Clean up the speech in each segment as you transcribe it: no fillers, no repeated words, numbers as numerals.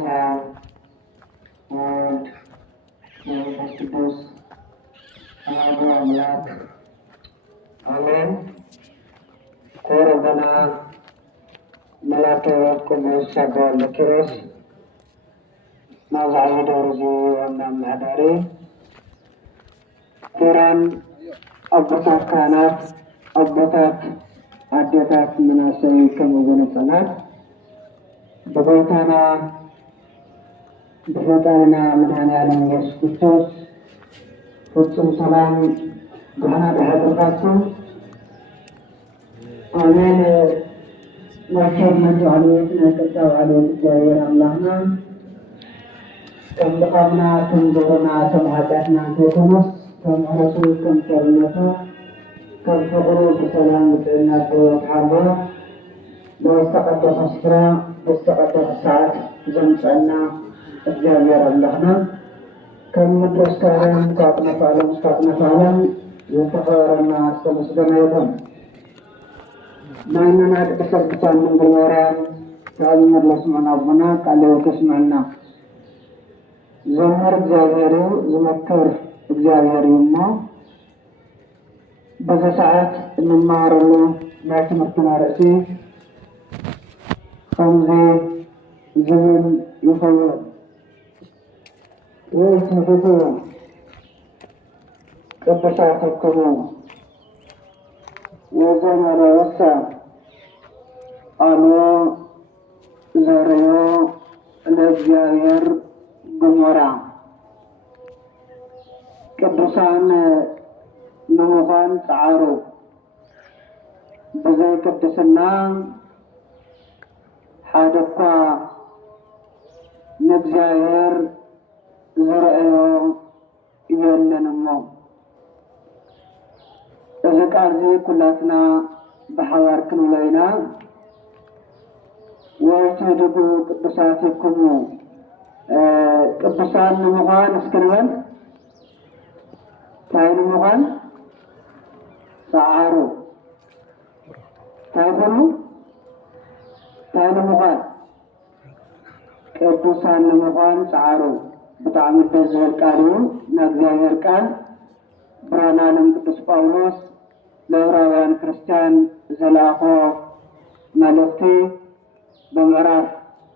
በስመ አብ ወወልድ ወመንፈስ ቅዱስ አሐዱ አምላክ አሜን። ክቡር አቡነ መላከ ቅዱስ አባ ወልደ ኪሮስ ናብዛዕባ ደብረ እዚ ዋና አመሓዳሪ፣ ክቡራን አቦታት ካህናት፣ አቦታት አዴታት፣ መናእሰይ ከምኡውን ህፃናት በጌታና በፈጣሪና መድኃኔዓለም ኢየሱስ ክርስቶስ ፍጹም ሰላም ደህና ደህድራችሁ አሜን። ናቸርነት ዓልየት ናቅርታ ዓልየት እግዚአብሔር አምላክና ከም ድኻምና ከም ዞሮና ከም ኃጢአትና እንተይኮነስ ከም ምሕረቱ ከም ቸርነቱ ከም ፍቅሩ ብሰላም ብጥዕና ተሓልፎ በተቀደሰ ስፍራ በተቀደሰ ሰዓት ዘምፀና እግዚአብሔር አምላክና ከም ምድር እስከ ዓለም ከአጥናፈ ዓለም እስከ አጥናፈ ዓለም የተከበረና ዝተመስገነ ይሁን። ናይና ቅድስት ቅዱሳን ድንግል ማርያም ተአምር ለስምዐና አቡና ቃለ ሕይወት ይስምዐና። ዘምር እግዚአብሔር ዝመክር እግዚአብሔር እሞ በዚ ሰዓት እንማሃረሉ ናይ ትምህርትና ርእሲ ከምዚ ዝብል ይኸውን። ወይትህቡ ቅዱሳትክሙ ወዘመረወሰ ቃልዎ ዘርዮ ለእግዚአብሔር ግሞራ። ቅዱሳን ንምዃን ፃዓሩ፣ ብዘይ ቅድስና ሓደ እኳ ንእግዚአብሔር ዝረአዮ የለን እሞ። እዚ ቃል እዚ ኩላትና ብሓባር ክንብሎ ኢና። ወይትህድጉ ቅዱሳትክሙ ቅዱሳን ንምዃን እስክንበል እንታይ ንምዃን ፃዓሩ። እንታይ ኮኑ? እንታይ ንምዃን? ቅዱሳን ንምዃን ፃዓሩ። ብጣዕሚ ደስ ዝብል ቃል እዩ። ናይ እግዚአብሔር ቃል ብራና ዓለም ቅዱስ ጳውሎስ ለዕብራውያን ክርስቲያን ዘለኣኾ መልእክቲ ብምዕራፍ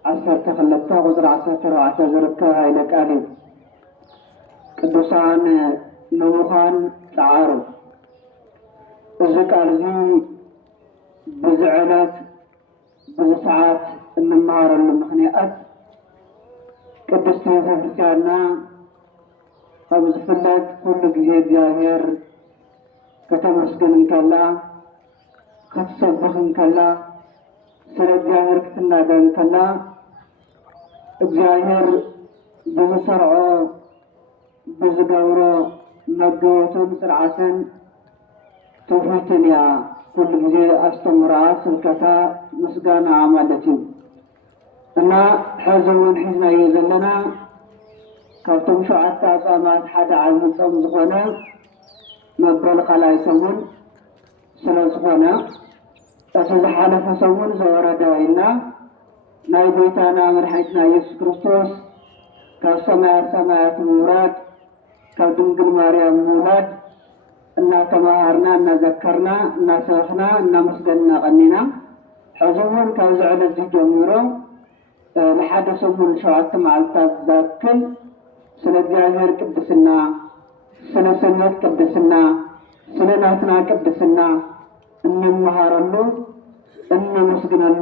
12 ቁፅሪ 14 ዝርከብ ሃይለ ቃል እዩ። ቅዱሳን ንምዃን ፃዓሩ። እዚ ቃል እዚ ብዚ ዕለት ብዚ ሰዓት እንመሃረሉ ምክንያት ቅድስቲ ቤተክርስቲያንና ከም ዝፍለጥ ኩሉ ግዜ እግዚአብሔር ከተመስግን እንከላ፣ ክትሰብኽ እንከላ፣ ስለ እግዚአብሔር ክትናገር እንከላ እግዚአብሔር ብዝሰርዖ ብዝገብሮ መገቦትን ስርዓትን ትውፊትን እያ ኩሉ ግዜ ኣስተምራ ስብከታ ምስጋና ማለት እዩ። እና ሕዚ እውን ሒዝናዮ ዘለና ካብቶም 7 ኣፅዋማት ሓደ ዓብዪ ፆም ዝኾነ መበል ካልኣይ ሰሙን ስለ ዝኾነ እቲ ዝሓለፈ ሰሙን ዘወረደ ኢልና ናይ ጎይታና መድሓኒትና ኢየሱስ ክርስቶስ ካብ ሰማያት ሰማያት ምውራድ ካብ ድንግል ማርያም ምውላድ እናተማሃርና እናዘከርና እናሰበኽና እናመስገንና ቀኒና ሕዚ እውን ካብዚ ዕለት እዚ ጀሚሮ ንሓደ ሰሙን 7 መዓልትታት ዝኣክል ስለ እግዚአብሔር ቅድስና፣ ስለ ሰንበት ቅድስና፣ ስለ ናትና ቅድስና እንመሃረሉ እነመስግነሉ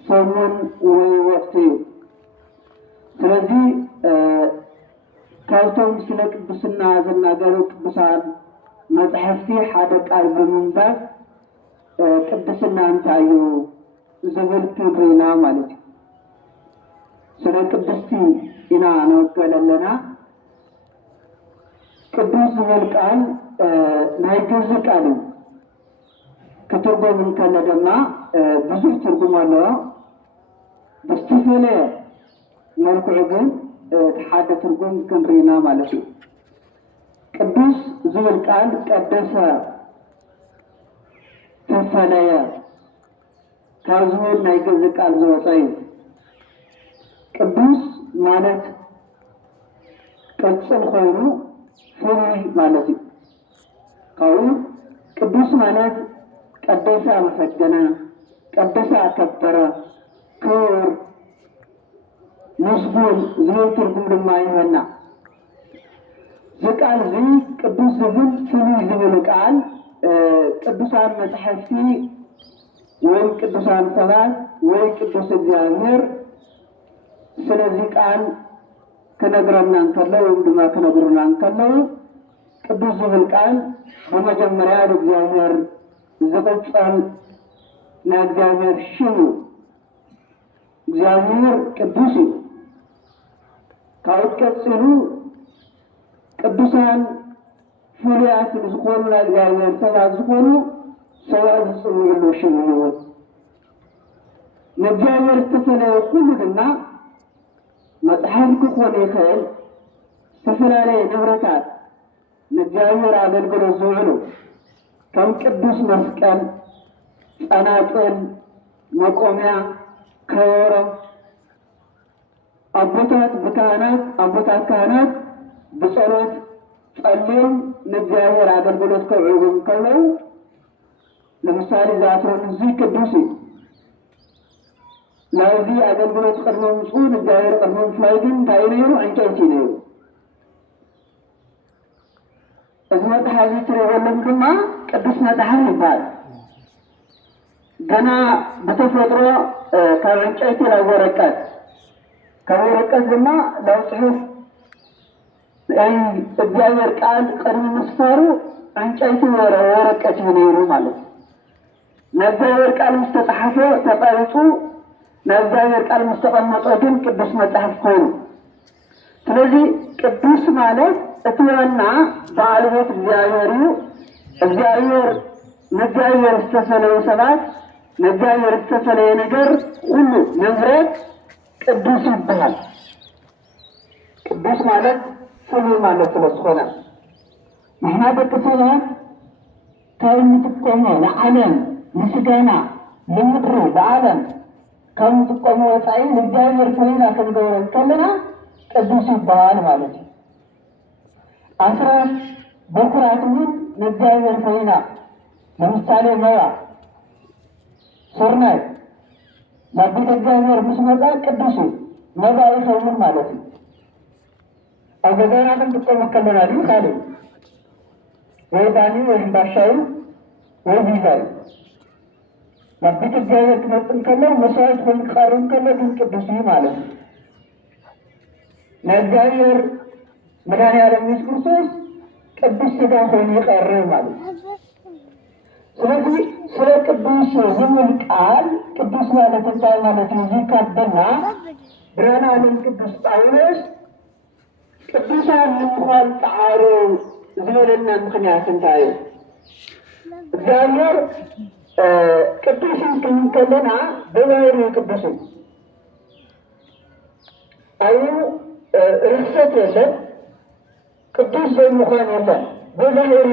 ሰሙን ወይ ወቅቲ እዩ። ስለዚ ካብቶም ስለ ቅድስና ዝናገሩ ቅዱሳን መፅሕፍቲ ሓደ ቃል ብምንባብ ቅድስና እንታይ እዩ ዝብል ክንርኢና ማለት እዩ። ስለ ቅድስቲ ኢና ንወገል ኣለና። ቅዱስ ዝብል ቃል ናይ ግዕዝ ቃል እዩ። ክትርጎም እንከሎ ድማ ብዙሕ ትርጉም ኣለዎ። ብዝተፈለየ መልክዑ ግን ሓደ ትርጉም ክንርኢና ማለት እዩ። ቅዱስ ዝብል ቃል ቀደሰ፣ ተፈለየ ካብ ዝብል ናይ ግዕዝ ቃል ዝወፀ እዩ። ቅዱስ ማለት ቅጽል ሆኖ ፍሉይ ማለት ነው። ካሁን ቅዱስ ማለት ቀደሰ አመሰገነ፣ ቀደሰ አከበረ፣ ክቡር ምስጉን ዝብል ትርጉም ድማ ይሆና ዝቃል ዚ ቅዱስ ዝብል ፍሉይ ዝብል ቃል ቅዱሳን መጽሐፍቲ ወይ ቅዱሳን ሰባት ወይ ቅዱስ እግዚአብሔር ስለዚህ ቃል ከነግረና እንከለው ወይም ድማ ከነግሩና እንከለው ቅዱስ ዝብል ቃል በመጀመሪያ ለእግዚአብሔር ዝቅጸል ለእግዚአብሔር ሽሙ እግዚአብሔር ቅዱስ ካውት ከጽሉ ቅዱሳን ፍሉያት ዝኮኑ ለእግዚአብሔር ሰባት ዝኮኑ ሰባት ዝጽውዕሉ ሽሙ ይወት ለእግዚአብሔር ተፈለየ ሁሉ ድማ መጽሐፍ ክኾን ይኽእል ዝተፈላለዩ ንብረታት ለእግዚአብሔር አገልግሎት ዝውዕሉ ከም ቅዱስ መስቀል፣ ጸናጽል፣ መቆሚያ፣ ከበሮ አቦታት ካህናት በጸሎት ጸልዮም ለእግዚአብሔር አገልግሎት ከውዕሉ ከለው ለምሳሌ ዛትሮን እዚህ ቅዱስ ለዚህ አገልግሎት ቀርበው ጽሁን እግዚአብሔር ቀርበው ፍላይድን ታይነሩ አንጨይቲ ነው እዝመት ሐዚት ረወለም ድማ ቅዱስ መጽሐፍ ይባል ገና በተፈጥሮ ከእንጨይቲ ላይ ወረቀት ከወረቀት ድማ ለጽሁፍ እግዚአብሔር ቃል ቀድሞ መስፈሩ እንጨይቲ ወረቀት ነው ማለት ለእግዚአብሔር ቃል መስተጻፈ ተቀርጾ ለእግዚአብሔር ቃል መስተቀመጠ ግን ቅዱስ መጽሐፍ ሆኖ ስለዚህ ቅዱስ ማለት እትዋና ባለቤት እግዚአብሔር ተሰለየ ሰባት ለእግዚአብሔር ተሰለየ ነገር ሁሉ ንብረት ቅዱስ ይባላል። ቅዱስ ማለት ፍሉይ ማለት ስለሆነ ንሕና ደቂ ሰባት ካብ ንጥቀሞ ለዓለም ምስጋና ለምድሩ ለዓለም ካብ ንጥቀሞ ወፃኢ ለእግዚአብሔር ፍሉይና ክንገብሮ ከለና ቅዱስ ይባላል ማለት ነው። አስራት በኩራት ምን ለእግዚአብሔር ፍሉይና ለምሳሌ መባ ሰርናይ ለቤተ እግዚአብሔር ምስመጣ ቅዱስ መባ ይሰውን ማለት ነው። አገዳና ክንጥቀሞ ከለና ዲ ካለ ወዳኒ ወንዳሻው ወዲዛይ ለቤተ እግዚአብሔር ክመጥን ከለው መስዋዕት ሆንካሩን ከለው ቅዱስ ማለት ነው። ለእግዚአብሔር መድኃኒዓለም ኢየሱስ ክርስቶስ ቅዱስ ሥጋ ሆኖ የቀረ ማለት ነው። ስለዚህ ስለ ቅዱስ ዝምል ቃል ቅዱስ ማለት እንታይ ማለት ነው? ይካበና ብርሃነ ዓለም ቅዱስ ጳውሎስ ቅዱሳን እንኳን ጣዓሩ ዝበለና ምክንያት እንታይ እግዚአብሔር ቅዱስን ክንከለና በባህሪ ቅዱስ አዩ ርክሰት የለም ቅዱስ በመሆን የለም በባህሪ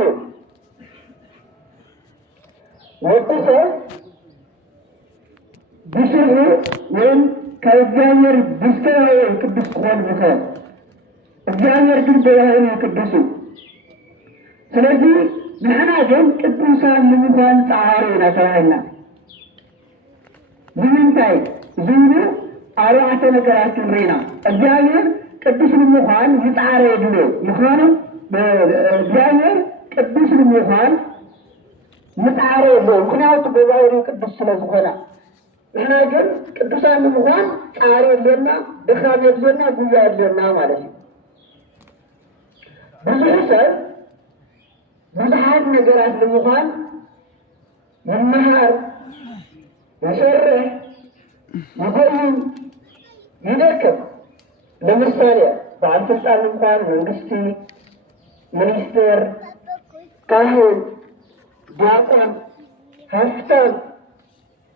ወጥቶ ብስሩ ወይም ከእግዚአብሔር ብስተዋይ ቅዱስ ሆን ብሰል እግዚአብሔር ግን በባህሪ ቅዱስ ስለዚህ ንሕና ግን ቅዱሳን ንምዃን ጻዕሪ ነተባሂልና ብምንታይ ዝብሉ አርባዕተ ነገራት ንሪኢና እግዚአብሔር ቅዱስ ንምዃን ይጻዕረ የድሎ ምዃኑ እግዚአብሔር ቅዱስ ንምዃን ምጣዕረ የለው ምክንያቱ በባህሪ ቅዱስ ስለዝኾነ ንሕና ግን ቅዱሳን ንምዃን ጻዕሪ የለና ድኻም የለና ጉያ የለና ማለት እዩ። ብዙሕ ሰብ ብዙሓት ነገራት ንምዃን ይመሃር ይሰርሕ ይጎይን ይደክም። ለምሳሌ በዓል ስልጣን እንኳን መንግስቲ ሚኒስቴር ካህን ዲያቆን ሀፍታም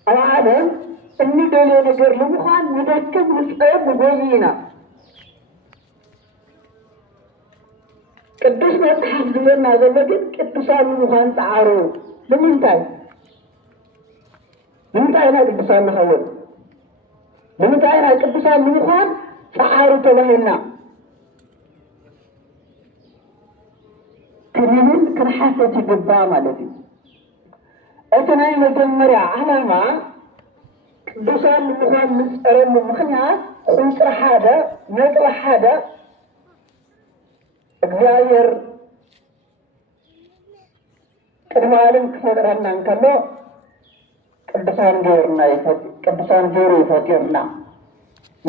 ኣብ ዓለም እንደልዮ ነገር ንምዃን ንደክም ንፅዕብ ንጎይና ቅዱስ መጽሐፍ ዝብለና ዘሎ ግን ቅዱሳን ንምዃን ጻዕሩ ንምንታይ ኢና ቅዱሳን ንኸውን? بمتعنا قدسان لمخان تعارو تبهلنا كنين كنحاسة جبا مالتي أتناي مجمريا علامة قدسان لمخان مسألة مخنيات خنصر حاجة نقر حاجة እግዚአብሔር ቅድመ ዓለም ከፈጠረና እንከሎ ቅዱሳን ጆሮ ይፈጥርና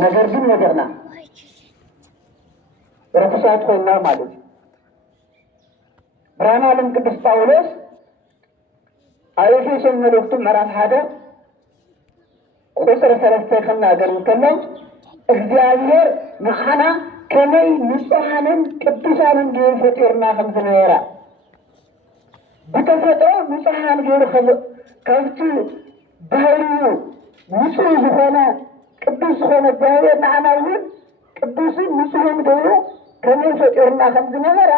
ነገር ግን ነገርና ርኩሳት ሆና ማለት ብርሃነ ዓለም ቅዱስ ጳውሎስ ኤፌሶን መልእክቱ ምዕራፍ 1 ቁጥር 3 ከናገር እንከሎ እግዚአብሔር ንሓና ከመይ ንጹሐንን ቅዱሳንን ገይሩ ፈጢሩና ከምዝነበረ ብተፈጥሮ ንጹሐን ገይሩ ካብቲ ባህርዩ ንጹህ ዝኾነ ቅዱስ ዝኾነ እግዚአብሔር ንዓና እውን ቅዱስን ንጹህን ገይሩ ከመይ ፈጢሩና ከምዝነበረ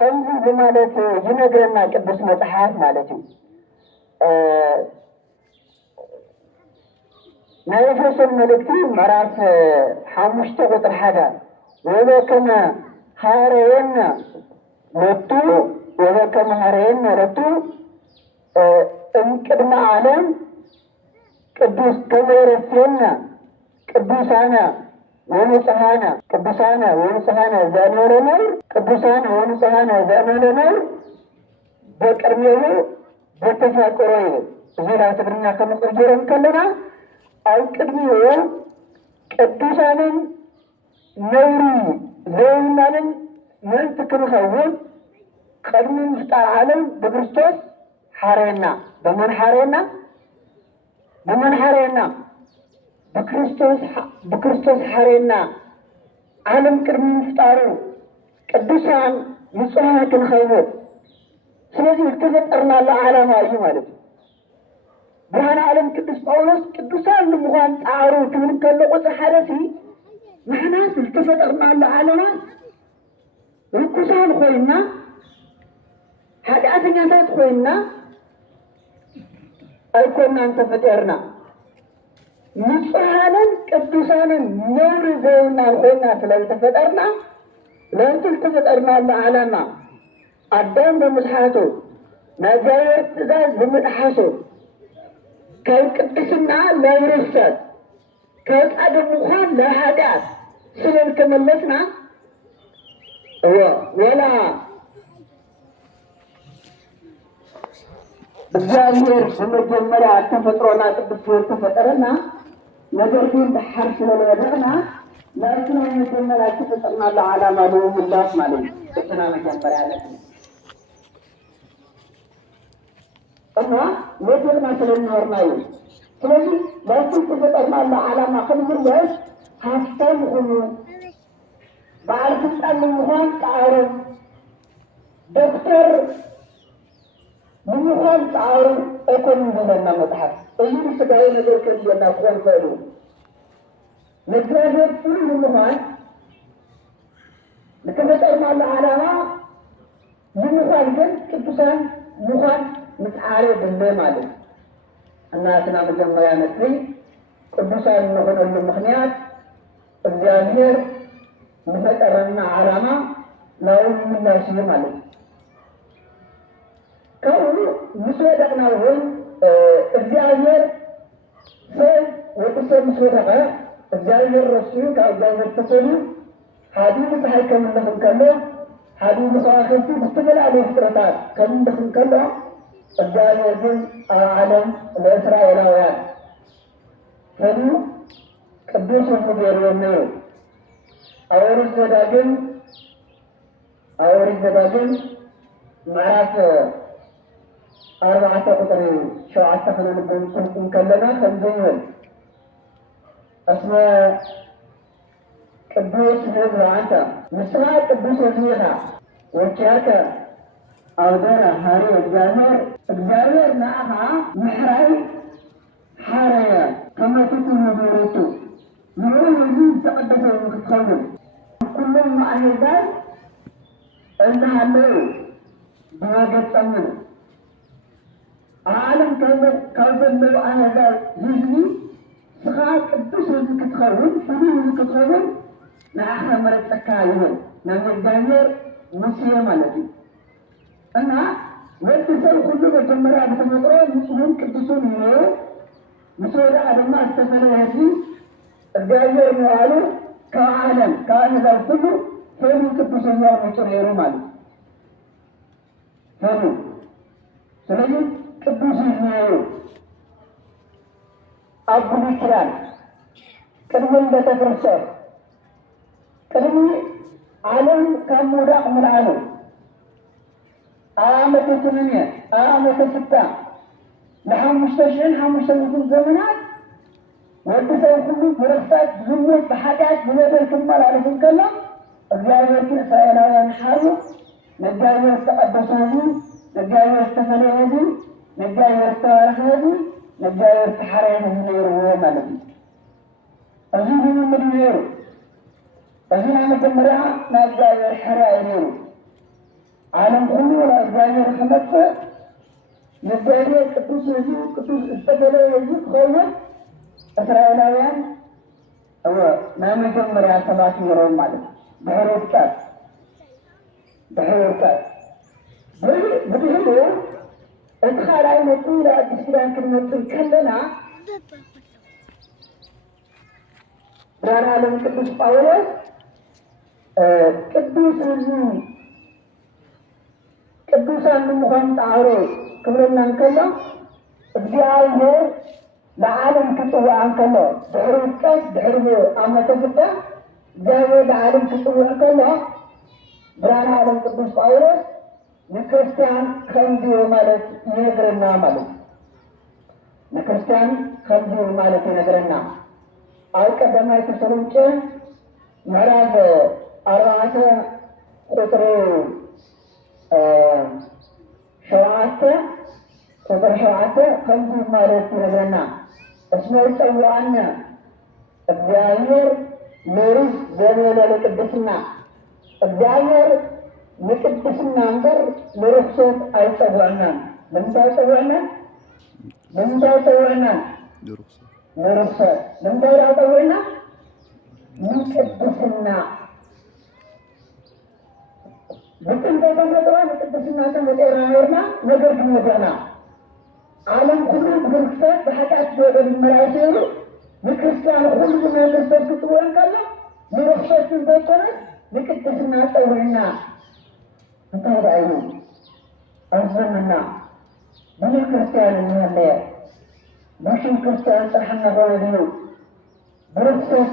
ከምዚ ብማለት ዝነግረና ቅዱስ መፅሓፍ ማለት እዩ። ናይ ኤፌሶን መልእክቲ ምዕራፍ 5 ቁጥር 1 وبكما هارينا رتو انكدنا عالم قدوس كبيرسينا قدوسانا ونسهانا زانورنا قدوسانا ونسهانا زانورنا بكرميه بتفاكرين زيرا تبرنا كما قرجرن كلنا او قدميه قدوسانا نوري زينان من تكرهون قدم مفتاح عالم بكريستوس حارينا بمن حارينا بكريستوس حارينا عالم قدم مفتاحو قدسان نصحنا كنخيبون ስለዚህ ተፈጠርና ለዓላማ እዩ ማለት ነው። ብርሃነ ዓለም ቅዱስ ጳውሎስ ቅዱሳን ለምዃን ጣሩ ትምንከለ ቁጽ ሓደሲ نحن التفترنا لعالما ركوسان خوينا حاجات نياتات خوينا أيكونا انتفترنا نصحانا قدوسانا نور زينا خوينا فلا التفترنا لا التفترنا لعالما أدام بمسحاتو نزاير تزاز بمدحاسو كي قدسنا لا يرسل كيف أدم مخان لا حاجات سنن كملتنا ولا እግዚአብሔር በመጀመሪያ ተፈጥሮና ቅዱስ ተፈጠረና ነገር ግን በሐር ስለወደቀና ለእርሱና መጀመሪያ ተፈጠረና ለዓላማ ነው ሙላስ ማለት ነው። እትና መጀመሪያ ያለ እና ወደና ስለሚኖርና ስለዚህ ለዚህ ተፈጠርና ለዓላማ ከመጀመሪያ ሀሳብ ሁሉ بعد فسأل المخان تعارض دكتور المخان تعارض أكون من المتحف أيضا سبعين نجر كريانا أخوان فعلو نتواجه كل المخان لكن نسأل مع العلامة المخان جد كبسان مخان متعارض بالمالي الناس نعم الجمعية نتري كبسان مخان المخنيات الزيانير مفترنا علامة لا من لا شيء مالك. كون مسودنا هون الزيادة سيد وتصل مسودها الزيادة الرسول كأجازة تسولي حديث بحكم لهم كله حديث مصاخر في مستقبل عليه افتراضات كم دخل كله الزيادة عالم الإسرائيليات فلو قدوس المدير والنور أورث زداجن معرفة 4 قطر شو عتقنا نبون كلنا خمسين اسمه قدوس هذا عنده مسرع قدوس هذا وكاكا أودرا هاري الجاهر معها محراي حاريا كما تكون مدورته نقول يزيد تقدسه وتتخلل كلهم معاهدات عندها الليل بواجه تأمن عالم كذب الليل عاهدات زيزني سخاء قدوس هذي كتخون فنون هذي كتخون نأخذ مرة تكايون نعمل دانير مسيا مالتي أنا واتسال كله بجمرة بتمطرون مسلم قدوسون هنا مسؤول على ما استفاد هذه الدانير موالو كعالم كان هذا كله فنون قدوسون يا مسؤول مالي فنون سلام قدوسون هنا أبو الكرام كلمة بتفرسه كلمة عالم كان مراق من العالم آمة الثمانية آمة الستة نحن مستشعرين نحن مستشعرين الزمنات واتساوي كله برفات زموت بحاجات بمدى الكمال على الكلام الجاية يمكن سائلها نحاله نجاية يستقدس هذه نجاية يستفني هذه نجاية يستوارح هذه نجاية يستحرين هذه هو مالبي أزيد من مدينيرو أزيد عن الجمرة نجاية الحرائنيرو عالم كله ولا نجاية الخمسة نجاية كتوس هذه كتوس استقلال هذه خوة إسرائيليان هو نام الجمرة سبعة يورو مالبي بحيرتات بديه ادخال عين طويلة بسلام كلمة الكلنا رانا لم قدوس باولوس قدوس الزين قدوس عن مخان تعارو كبرنا نكلا እግዚአብሔር ለዓለም ክጽዋ አንከሎ ድሕሪት ድሕሪ አመተ ፍታ እግዚአብሔር ለዓለም ክጽዋ አንከሎ ብርሃነ ዓለም ቅዱስ ጳውሎስ ለክርስቲያን ከንዲዮ ማለት ይነግረና ማለት ለክርስቲያን ከንዲዮ ማለት ይነግረና አልቀደማይ ተሰሎንቄ ምዕራፍ 4 ቁጥር 7 ከንዲዮ ማለት ይነግረና እስመ ይጸውዐነ እግዚአብሔር ምሕረት ዘመለ ለቅድስና እግዚአብሔር የቅድስና አንበር ለርክሰት አይጸውዐናም ለምን አይጸውዐናም ለርክሰት ለምን አይጸውዐናም ቅድስና በጥንተ ተፈጥሮ ቅድስና ተመጠራውና ነገር ግን ወደና ዓለም ሁሉ በክርስቶስ በኃጢአት ወደ መራይሩ በክርስቲያን ሁሉ በክርስቶስ ተጥወን ካለ ለርክሰትን ተጠረ በቅድስና ጸውዐና እንታይራዩ አዘመና ብዙ ክርስቲያን እናለ ብዙ ክርስቲያን ተሐና ሆነው በክርስቶስ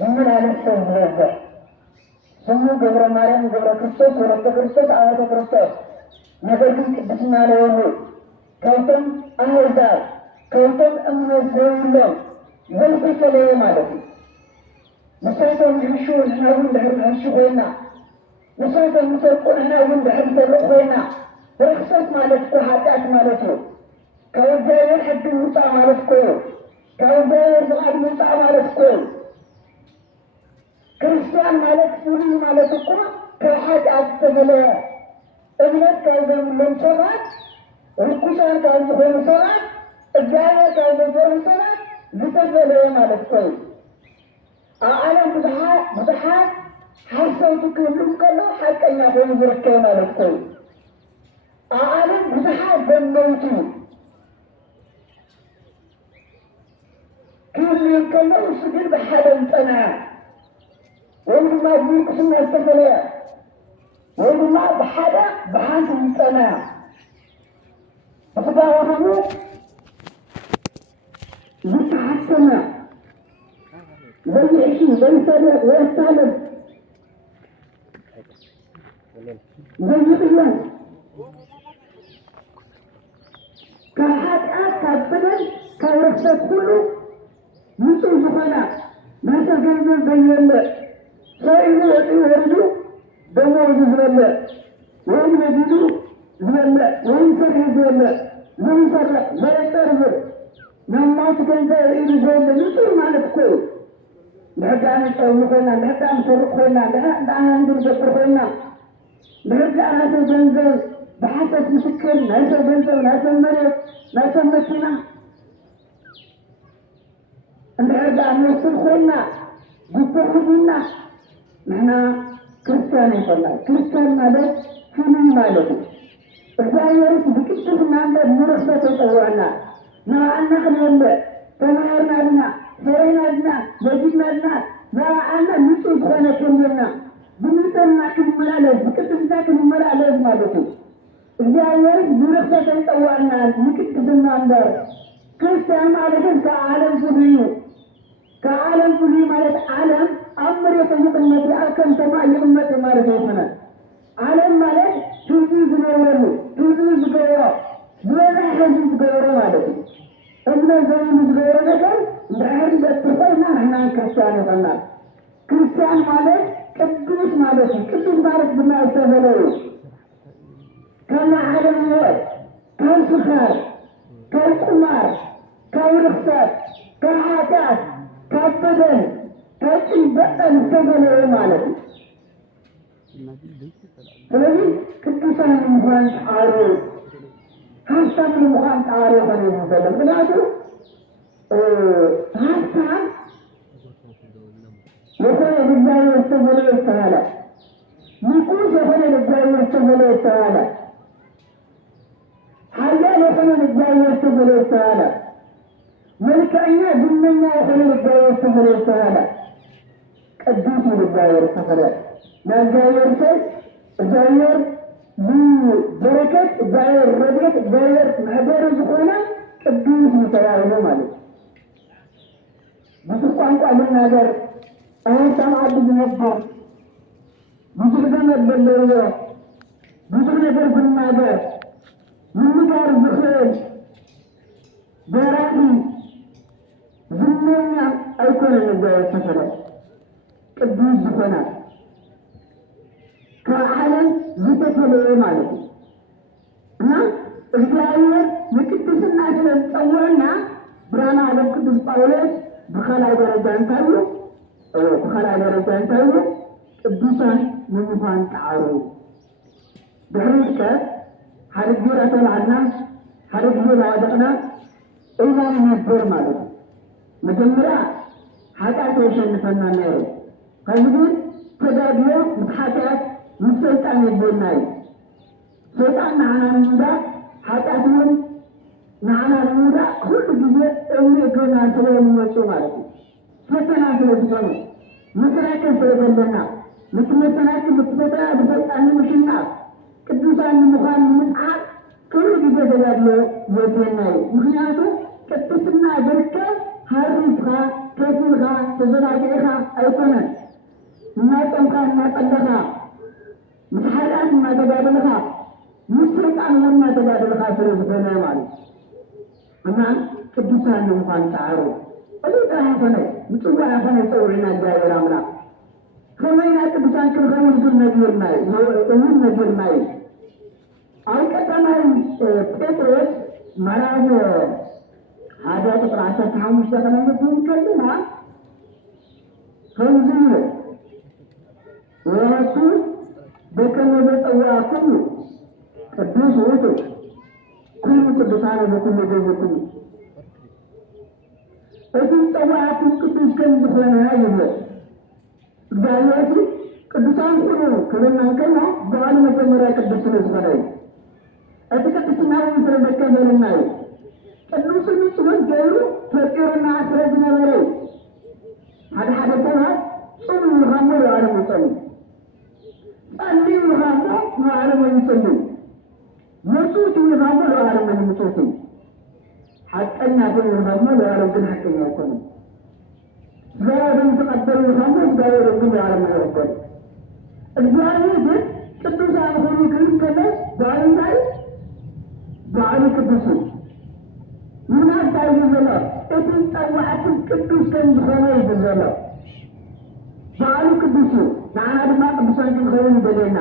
ዘመናለሰው ዘዘ ስሙ ገብረ ማርያም ገብረ ክርስቶስ ወረተ ክርስቶስ አወተ ክርስቶስ ነገር ግን ቅድስና ለሆኑ ከውተም አህዛብ ከውተም እምነት ዘውለው ዘልፈለየ ማለት ነው مساعدهم يمشون هنا وين دحر هالشغلنا مساعدهم يسرقون هنا وين دحر يسرقونا رخصت مالتكو حاجات مالتكو كوزاير حد يوطع مالتكو كوزاير زغاد يوطع مالتكو كريستيان مالت سوري مالتكو كحاجات تغلا ابنت كوزاير من صغات وركوشان كوزاير من صغات الجاية كوزاير من صغات زتغلا مالتكو ዓለም ብዙሓት ሓሰውቲ ክህልው ከሎ ሓቀኛ ኮይኑ ዝርከብ ማለት ኮይኑ ዓለም ብዙሓት ዘመውቲ ክህልው ከሎ እሱ ግን ብሓደ ዝፀንዐ ወይ ድማ ብቅስና ዝተፈለየ ወይ ድማ ብሓደ ብሓንቲ ዝፀንዐ ብስጋው ደግሞ ዝተሓሰነ زي سنة ويستعلم زي قيام كحد كبدل كرخصة كله يصير زخنا ما تجنب بين سائل يردو دموع زبالة وين يجدو زبالة وين سرح زبالة وين سرح لا يتربر لما تجنب زبالة يصير مالك كله لحد أنا أسوي خوينا لحد أنا أسرق خوينا لحد أنا أندل جبر خوينا لحد أنا أسوي جنزل بحسب مسكر ناس جنزل ناس مريض ناس مكينة እንድሕርዳ እንወስን ኮይና ጉብሕቡና ንሕና ክርስቲያን ይፈላል። ክርስቲያን ማለት ፍሉይ ማለት እዩ። እግዚአብሔርስ ብቅድስና እምበር ንረክበ ተፀውዐና ንባዕልና ክንበልዕ ተማሂርናልና ሰሪናልና ለጊድናልና ንባዕልና ንጹህ ዝኾነ ከምልና ብንጽህና ክንመላለስ ብቅድስና ክንመላለስ ማለት እዩ። እግዚአብሔርስ ንረክበ ተፀውዐና ንቅድስና እምበር ክርስቲያን ማለትን ከዓለም ፍሉይ እዩ። ከዓለም ፍሉይ ማለት ዓለም ኣብ መሬት ይቕመጥ ኣብ ከም ሰማይ ይቕመጥ ማለት ኣይኮነን። ዓለም ማለት ህዝቢ ዝነበረሉ ህዝቢ ዝገበሮ ዝበዝሐ ህዝቢ ዝገበሮ ማለት እዩ። እብነ ዘበኑ ዝገበሮ ነገር እንድሕር ደቂ ኮይና ንሕና ክርስቲያን ይኾናል። ክርስቲያን ማለት ቅዱስ ማለት እዩ። ቅዱስ ማለት ድማ ዝተፈለዩ ካብ ዓለም ህይወት ካብ ስኻር ካብ ቁማር ካብ ርክሰት ካብ ኃጢአት ካብ በደል ካብ ጭንበጠን ዝተፈለዩ ማለት እዩ። ስለዚህ ቅዱሳን ንምዃን ጣዕሩ ሃብታም ንምዃን ጣዕሩ ይኾነ ዘሎ። ምክንያቱ ሃብታም የኮነ እግዚአብሔር ዝተፈለየ ዝተባሃለ ንጉስ የኮነ እግዚአብሔር ዝተፈለየ ዝተባሃለ ኃያል የኮነ እግዚአብሔር ዝተፈለየ ዝተባሃለ መልከኛ ዝነኛ የኮነ እግዚአብሔር ዝተፈለየ ዝተባሃለ ቅዱስ እግዚአብሔር ዝተፈለየ ለእግዚአብሔር ሰው እግዚአብሔር በረከት እግዚአብሔር ረድኤት እግዚአብሔር ማህበር ዝኾነ ቅዱስ ተባሂሎ ማለት ነው። ብዙ ቋንቋ ልናገር አሁን ዓዲ ዝነበር ብዙ ገመድ ዘለዎ ብዙ ነገር ብናገር ምንጋር ዝኽእል ደራሲ ዝነኛ ኣይኮነን እግዚአብሔር ተፈለየ ቅዱስ ዝኾነ ከዓለም ዝተፈለየ ማለት ነው። እና እግዚአብሔር የቅድስና ስለጸወረና ብርሃነ ዓለም ቅዱስ ጳውሎስ በከላይ ደረጃ እንታዩ በከላይ ደረጃ እንታዩ ቅዱሳን ንምዃን ጣዕሩ ድሕሪትከ ሓደ ጊዜ ተባዕልና ሓደ ጊዜ ናወደቕና ኢና ነበር ማለት ነው። መጀመሪያ ኃጢአት የሸንፈና ነይሩ ከዚህ ግን ተጋድሎ ምትሓትያት ምስ ሰይጣን የቦናዩ ሰይጣን ንዓና ንምውዳቅ ኃጢአትን ንዓና ንምውዳቅ ኩሉ ጊዜ እምኒ ገና ስለሚመፁ ማለት እዩ። ፈተና ስለዝኾኑ መሰናክል ስለዘለና ምስ መሰናክል ምትፈተና ብሰይጣን ንምሽናፍ ቅዱሳን ንምዃን ንምፅዓቅ ኩሉ ጊዜ ተጋድሎ የድለና እዩ። ምክንያቱ ቅድስና ዝርከብ ሃሪፍካ ከፊልካ ተዘናጊዕካ ኣይኮነን። እናጠምካ እናጠለኻ ምስ ኃጢአት እናተጋደልኻ ምስ ሰይጣን እናተጋደልኻ ስለዝኾነ ማለት እና ቅዱሳን ንምዃን ጣዕሩ እዚ ጥራሕ ኮነ ምጽዋዕ ኮነ ፀውዕና እግዚአብሔር አምላክ ከመይና ቅዱሳን ክንኸውን ግን ነጊርናዩ እውን ነጊርናዩ ኣብ ቀዳማይ ጴጥሮስ ምዕራፍ 1:15 ከነንብብ ከለና ከምዚ ወረቱ በከመ ዘጸውዐክሙ ቅዱስ ውእቱ ኩሉ ቅዱሳነ በኩሉ ገይዝክሙ እቲ ጸዋዕኩም ቅዱስ ከም ዝኾነ ይብለ እግዚአብሔር ቅዱሳን ሁሉ ክብርና እንከና በዓሉ መጀመሪያ ቅዱስ ስለዝኾነ እዩ። እቲ ቅድስና እውን ስለዘከበረና እዩ። ቅዱስን ንጹሕን ገይሩ ፈጢሩና ስለ ዝነበረ እዩ። ሓደ ሓደ ሰባት ጾም ይልኻሞ ንባዕሎም ይጸልዩ ጸልዩ ይልኻሞ ንባዕሎም ይጸልዩ መጽውት ይልኻሞ ንባዕሎም ይምጽውቱ ሓቀኛ ግን ይልኻሞ ንባዕሎም ግን ሓቀኛ ኣይኮኑም። እግዚአብሔርን ተቀበሉ ይልኻሞ እግዚአብሔርን ግን ንባዕሎም ኣይቀበሉ። እግዚአብሔር ግን ቅዱሳን ሁሉ ክልከለስ በዓሉ እንታይ በዓሉ ቅዱስ ምን እንታይ ዘሎ እቲ ጸዋዕኩም ቅዱስ ከም ዝኾነ ይብል ዘሎ በዓሉ ቅዱስ ንዓና ድማ ቅዱሳን ክንኸውን ይደልየና።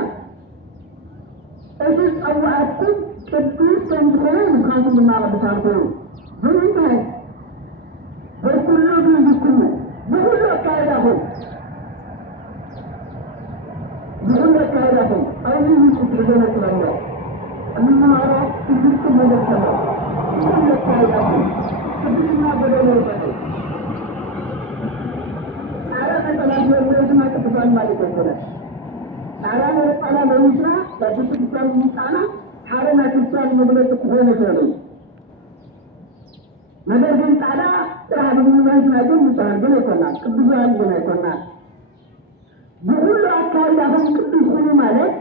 እቲ ጸዋዕኩም ቅዱስ ከም ዝኾነ ንስኻትኩም ድማ ቅዱሳን ኮኑ። ብምንታይ በኩሉ ግዝኩሙ ብኩሉ ኣካይዳኹም ብኩሉ ኣካይዳኹም ኣብዚ ምጽት ዘነጥለሎ እንማሮ ትዝርኩም መለሰሎ ብኩሉ ኣካይዳኹም ቅዱስና በደለ ይፈጠ ቅዱሳን ማለት ይችላል። አራነ ቃላ ለይስራ ለብስክታን ሙጣና ሐረና ክርስቲያን መግለጽ ሆነ ነው። ነገር ግን ጣላ ጥራህ በሚመንስ ነገር ሙጣና ግን ይቆናል ቅዱሳን ግን ይቆናል። በሁሉ አካባቢ አሁን ቅዱስ ሆኖ ማለት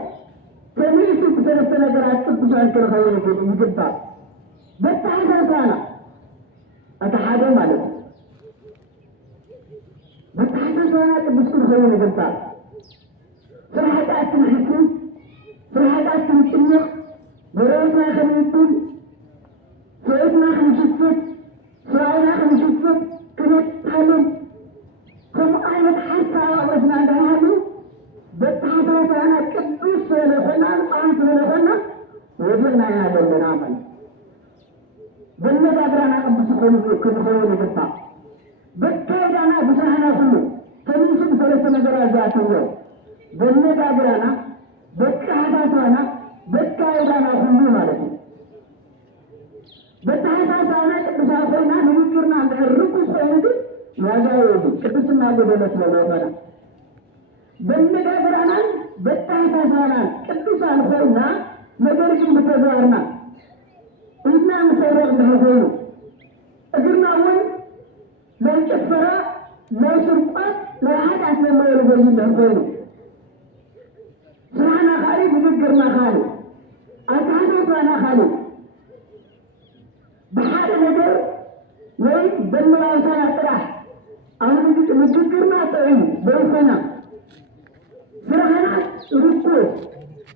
ከሚስቱ ከተነሳ ነገር ቅዱሳን ከሆነ ይገባል። በታደሰና አታሐደ ማለት በታደሰና ቅዱስ ሆኖ ይገባል። ፍርሃታችን ሕክም ፍርሃታችን ጭምር በረውና ከሚቱን ሰይድና ከምሽፍት ስራውና ከምሽፍት ከነታለን ከመአይነት ሐሳ ወዝና እንደሃሉ በታደሰና ቅዱስ ስለሆነ አንተ ስለሆነ ወደና ያለና ማለት በነጋግራና ቅዱስ ሆኖ ይገባል። በታደሰና ብዙሃና ሁሉ ከሚስቱ ፈለሰ ነገር አዛተው በነጋግራና በቃሃታና በቃይዳና ሁሉ ማለት ነው። በታሃታና ቅዱሳን ሆይና ንግግርና ርኩስ ሆይና ያዛው ቅዱስና ጎደለ ስለሆነ በነጋግራና በታሃታና ቅዱሳን ሆይና ነገር ግን በተግባርና እና መሰረት እንደሆነ እግርና ወይ ለጭፈራ ለስርቆት ለኃጢአት ለማይረጉ እንደሆነ سمعنا خالد وذكرنا خالد أتحدثنا خالد بحال نجر ويت بلنا سنة تراح أنا نذكرنا تعين بيسنا سمعنا ركوع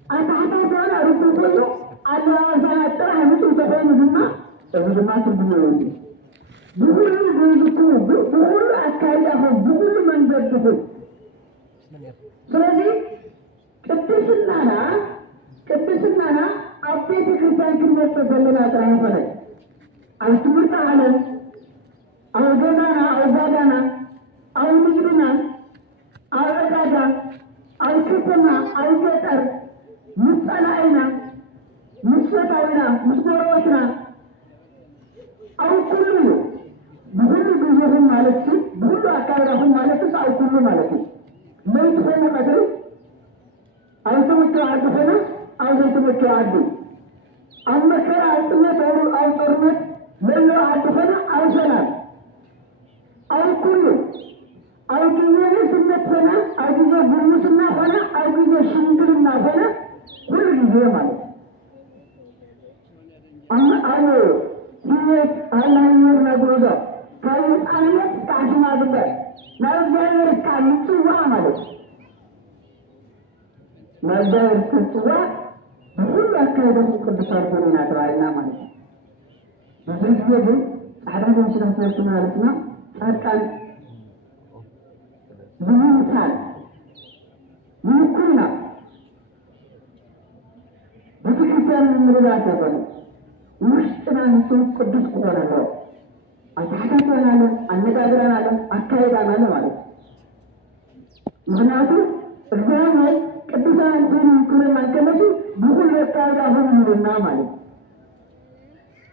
أتحدثنا ركوع كله أنا سنة تراح مثل تفهم جمع تفهم تبني بقول ركوع بقول أكايا بقول من جدته سلامي ቅድስናና አቤተ ክርስቲያን ክህነት ዘለላ ጥራይ ሆነ አልትምርት ዓለም አውገናና አውጋዳና አውንግድና አውረጋዳ አልክፍና አልገጠር ምጸላይና ምስፈታዊና ምስጎረወትና አውኩሉ ብዙ ጊዜሁን ማለት ብዙ አካባቢሁን ማለት አውኩሉ ማለት ለይት ሆነ መድር አውተመከራ አድፈና አውተመከራ አድ አመከራ አጥነት አውጠርነት ለላ አድፈና አውሰናል አውኩሉ አውኪየነ ስነተና አውጊዜ ጉሙስና ሆነ አውጊዜ ሽምግልና ሆነ ሁሉ ጊዜ ማለት አማ አለ ይሄት አላየር ነግሮዳ ካይት አለት ታሽማ ግበ ናውዛየር ካንጹዋ ማለት ማዳር ተጽዋ ሁሉ አካባቢ ቅዱሳን ሆነና ተባይና ማለት ነው። በዚህ ግን አዳም ስለተሰጠ ማለት ነው። ጻድቃን ምንሳል ምንኩና በትክክል ምንላታ ነው። ውስጥናንቱ ቅዱስ ሆነ ነው። አታካተናለ አነጋግራናለ አካሄዳናለ ማለት ነው። ምክንያቱም እግዚአብሔር ቅዱሳን ሆኑ ክብርና ከመሱ ብዙ ለካዳ ሆኑና ማለት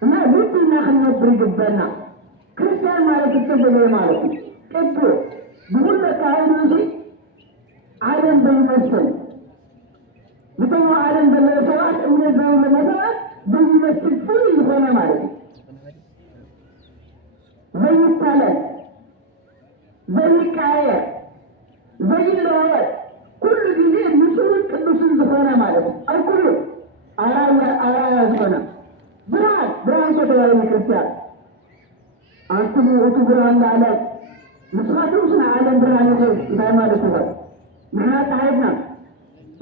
እና ልብና ከነብር ይገባና ክርስቲያን ማለት ተበለ ማለት ቅዱ ብዙ ለካዳ እንጂ ዓለም በሚመስል በተማ ዓለም በመሰራት እነዛው ለመሰራት በሚመስል ሁሉ ይሆነ ማለት ዘይታለ ዘይቃየ ዘይለወ كل جديد مسؤول قدوسين زخونا مالك الكل أرايا زخونا بران كتوالي كريستيان أنتم وتبران لعلك مسخاتهم سنة عالم بران يخير إذا ما لكوها نحن تحيبنا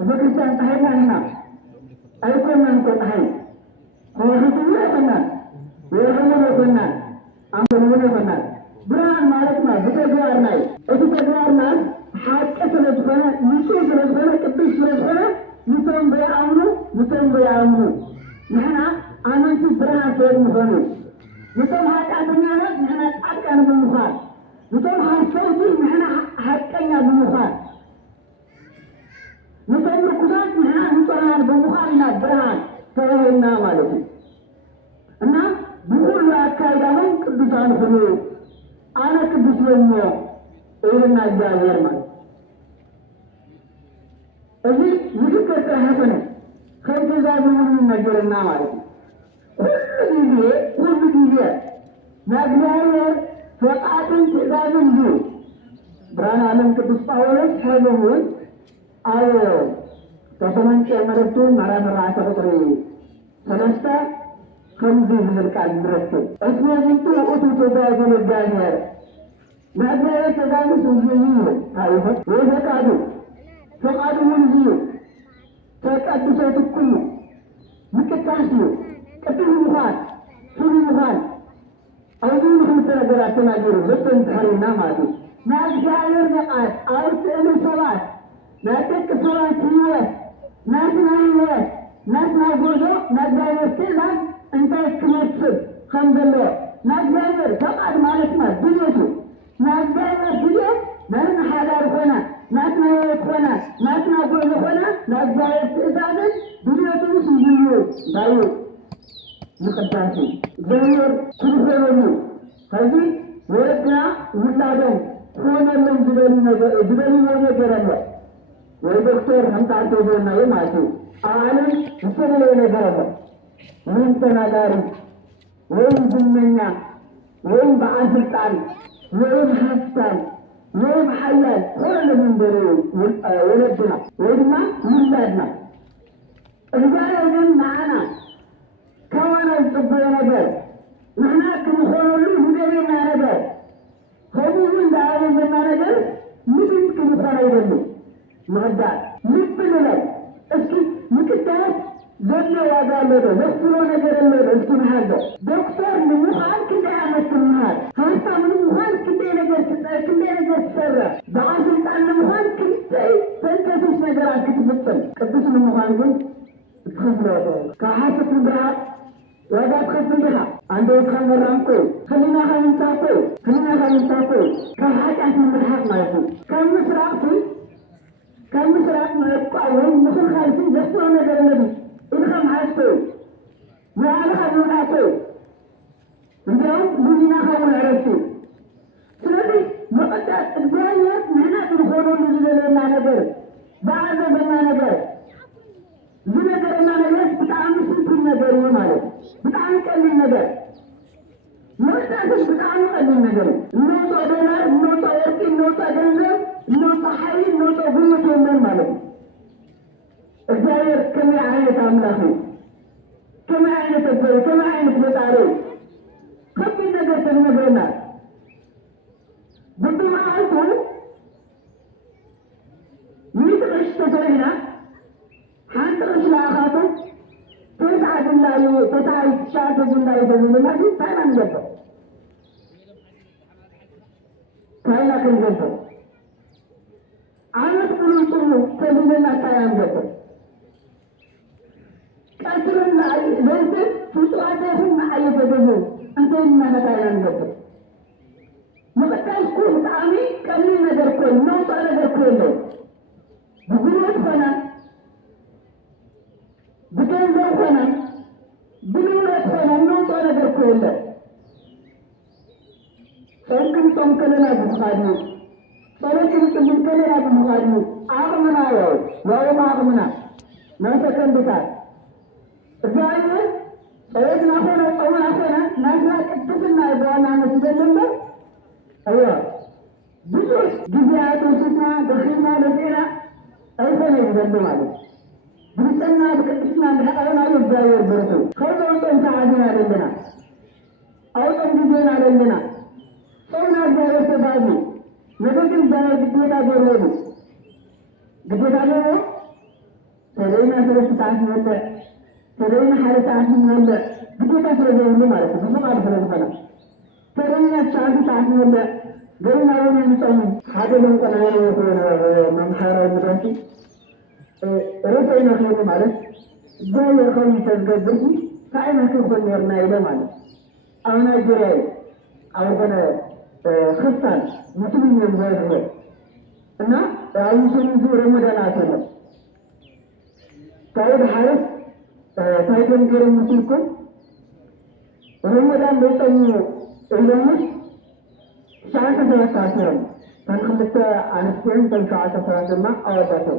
إذا كريستيان تحيبنا هنا أيكم ننكو تحيب هو حكومة فنان ويحمل فنان أمبرون فنان بران مالكنا بتجوارنا بتجوارنا حتى سنتفنا نشوف سنتفنا كبير سنتفنا نتوم بيعملوا نحن أنا تبرنا سيد مخانو نتوم حتى أتنانا نحن أتكنا بالمخان نتوم حتى نحن حتكنا بالمخان نتوم بكذات نحن نتوم بالمخان نبرنا فوهنا مالك أنا بقول لك كايدهم كبسان خلو أنا كبس لهم إيرنا الجاهر مالك እዚህ ምክክር ስራህነ ከትእዛዝ ምን ነገርና ማለት ነው። ሁሉ ጊዜ እግዚአብሔር ፈቃድን ትእዛዝን ይሁ ብርሃነ ዓለም ቅዱስ ጳውሎስ ሀይለውን አዎ ተሰመንጨ መረቱ ማራመራተ ቁጥር ሰለስተ ከምዚ ዝብል ቃል ንረክብ እስመ ዝንቱ ውእቱ ትእዛዝ ለእግዚአብሔር እግዚአብሔር ትእዛዙ ስንዝዩ ታይፈ ወፈቃዱ ፈቃዱ ምንዝዩ ተቀድሶ ትኩሉ ምቅታስዩ ቅዱስ ምዃን ፍሉይ ምዃን አውዙን ክልተ ነገራት ተናገሩ ዘተንታሪና ማለት እግዚአብሔር ፈቃድ አብ ስእሊ ሰባት ናደቅ ሰባት ህይወት ናትና ህይወት ናትና ጎዞ እግዚአብሔር ትእዛዝ እንታይ ክመስል ከም ዘለዎ እግዚአብሔር ፈቃድ ማለት ነው ድሌቱ እግዚአብሔር ድሌት ናትና ሓዳር ኮነ ናትና ህይወት ኮነ ናትና ጎዞ ኮነ እግዚአብሔር ትእዛዝን ድሌቱን ስይዩ ባዩ ንቅዳሴ እግዚአብሔር ክልኮነሉ ከዚህ ወረድና ውላዶም ሆነልን ዝበልዎ ነገር አለ ወይ ዶክተር ህምጣንቶ ዞናዩ ማለት ነው። ዓለም የተለየ ነገር አለ። ምን ተናጋሪ ወይም ዝመኛ ወይም በዓል ስልጣን ወይም ሀብታም ወይም ሀያል ሆነልን እንደሩ ወለድና ወይ ድማ ውላድና እግዚአብሔር ግን ናዓና ከሆነ ዝፅበየ ነገር ንሕና ክንኾነሉ ዝደለየና ነገር ከብዙ እንዳዓለምና ነገር ምንም ክንኾን አይደለም። መርዳት ልብ ልበል እስኪ ምክንያት ዘሎ ዋጋ አለዶ መስሎ ነገር አለዶ እስኪ መሃልዶ ዶክተር ንምዃን ክንደይ ዓመት ትምሃር ሃብታም ንምዃን ክንደይ ነገር ትሰራ በዓል ስልጣን ንምዃን ክንደይ ተንከሲስ ነገራት ክትፍፅም ቅዱስ ንምዃን ግን ትኸፍሎ ካብ ሓሰት ምብራቕ ዋጋ ትኸፍል ዲኻ አንዱ ከመራምኮ ህሊናኻ ምንታኮ ካብ ሓጢኣት ንምርሓቅ ማለት እዩ ካብ ምስራቅ መዕቋ ወይም ምኽልኻልሲ ዘስሮ ነገር ነቢ ኢልኻ መዓዝቶ ንባዕልኻ ዝውዳእቶ እንዲያውም ህሊናኻ እውን ዕረፍቲ ስለዚ መቐዳት እግዚአብሔር ንሕና ክንኾነሉ ዝደለየና ነገር ዝዓዘዘና ነገር ዝነገረና ነገር ብጣዕሚ ስልቱን ነገር እዩ ማለት ብጣዕሚ ቀሊል ነገር መወዳእትን ብጣዕሚ ቀሊል ነገር እንወጣ ዶላር እንወጣ ወርቂ እንወጣ ገንዘብ እንወጣ ሓይል እንወጣ ጉልበት የለን ማለት ነው። እግዚአብሔር ከመይ ዓይነት አምላክ ነው? ከመይ ዓይነት ፈጣሪ ከመይ ዓይነት ፈጣሪ ከቢድ ነገር ተነግረናል። ብድመዓልቱ ሚእቲ ቅርሺ ተሰሪሕና ሓንቲ ቅርሺ ለኣኻቱ ተስዓት እንዳዩ ተስዓት ትሽዓተ እንዳዩ ተዝብለና ታይና ንገበር ታይና ክንገበር ዓመት ብሉፅሉ ተዝብለና ታይና ንገበር ቀትርን ዘይትን ፍጡራትን ንዓየተገዙ እንታይ ድናነ ታይና ንገበር መቐዳስኩ ብጣዕሚ ቀሊል ነገር ኮይኑ ነውፃ ነገር ኮይኑ ብጉልበት ኮነ ብገንዘብ ኮነ ብንብረት ኮነ ነውፃ ነገር ኮይኑ ጸንክም ጾም ከለና ብምኻድኑ ጸሎትም ጽልም ከለና ብምኻድኑ አቅምና ያውም አቅምና ናተከንብታት እግዚአብሔር ጸሎትና ሆነ ጾምና ሆነ ናትና ቅድስና በዋናነት ይደለለ ብዙ ጊዜያቶችና በኺና ለጤና አይሆነ ይዘሉ ማለት ብንጽና በቅድስና እንደሐቀና እግዚአብሔር በርቱ ከወጣን ሰዓትን አለና አውጣን ጊዜን አለና ሰውና እግዚአብሔር ተባሉ ነገር ግን ግዴታ ገረሉ ግዴታ ገረሉ ተለይና ስለስታት ወጣ ተለይና ሐረታት ወጣ ግዴታ ስለዘሉ ማለት ነው ማለት ስለሆነ ተለይና ሰዓት ወጣ ገና ነው የሚጠሙ ሀገርን ቀናው መምሐራው ምድረቲ ረሰይና ነው ማለት እግዚአብሔር ከሆነ ተዝገብሩ ታይና ከሆነ የርና ይለ ማለት አሁን አጀራይ አሁን ክርስቲያን ሙስሊም የምዘርበ እና አይሱን ረመዳን አሰለ ታውድ ሐረስ ታይገን ገረ ሙስሊም ረመዳን ለጠኙ እለሙስ شعات ثلاثة عشر تنخلت عن السلم تنشعات ثلاثة ما أودته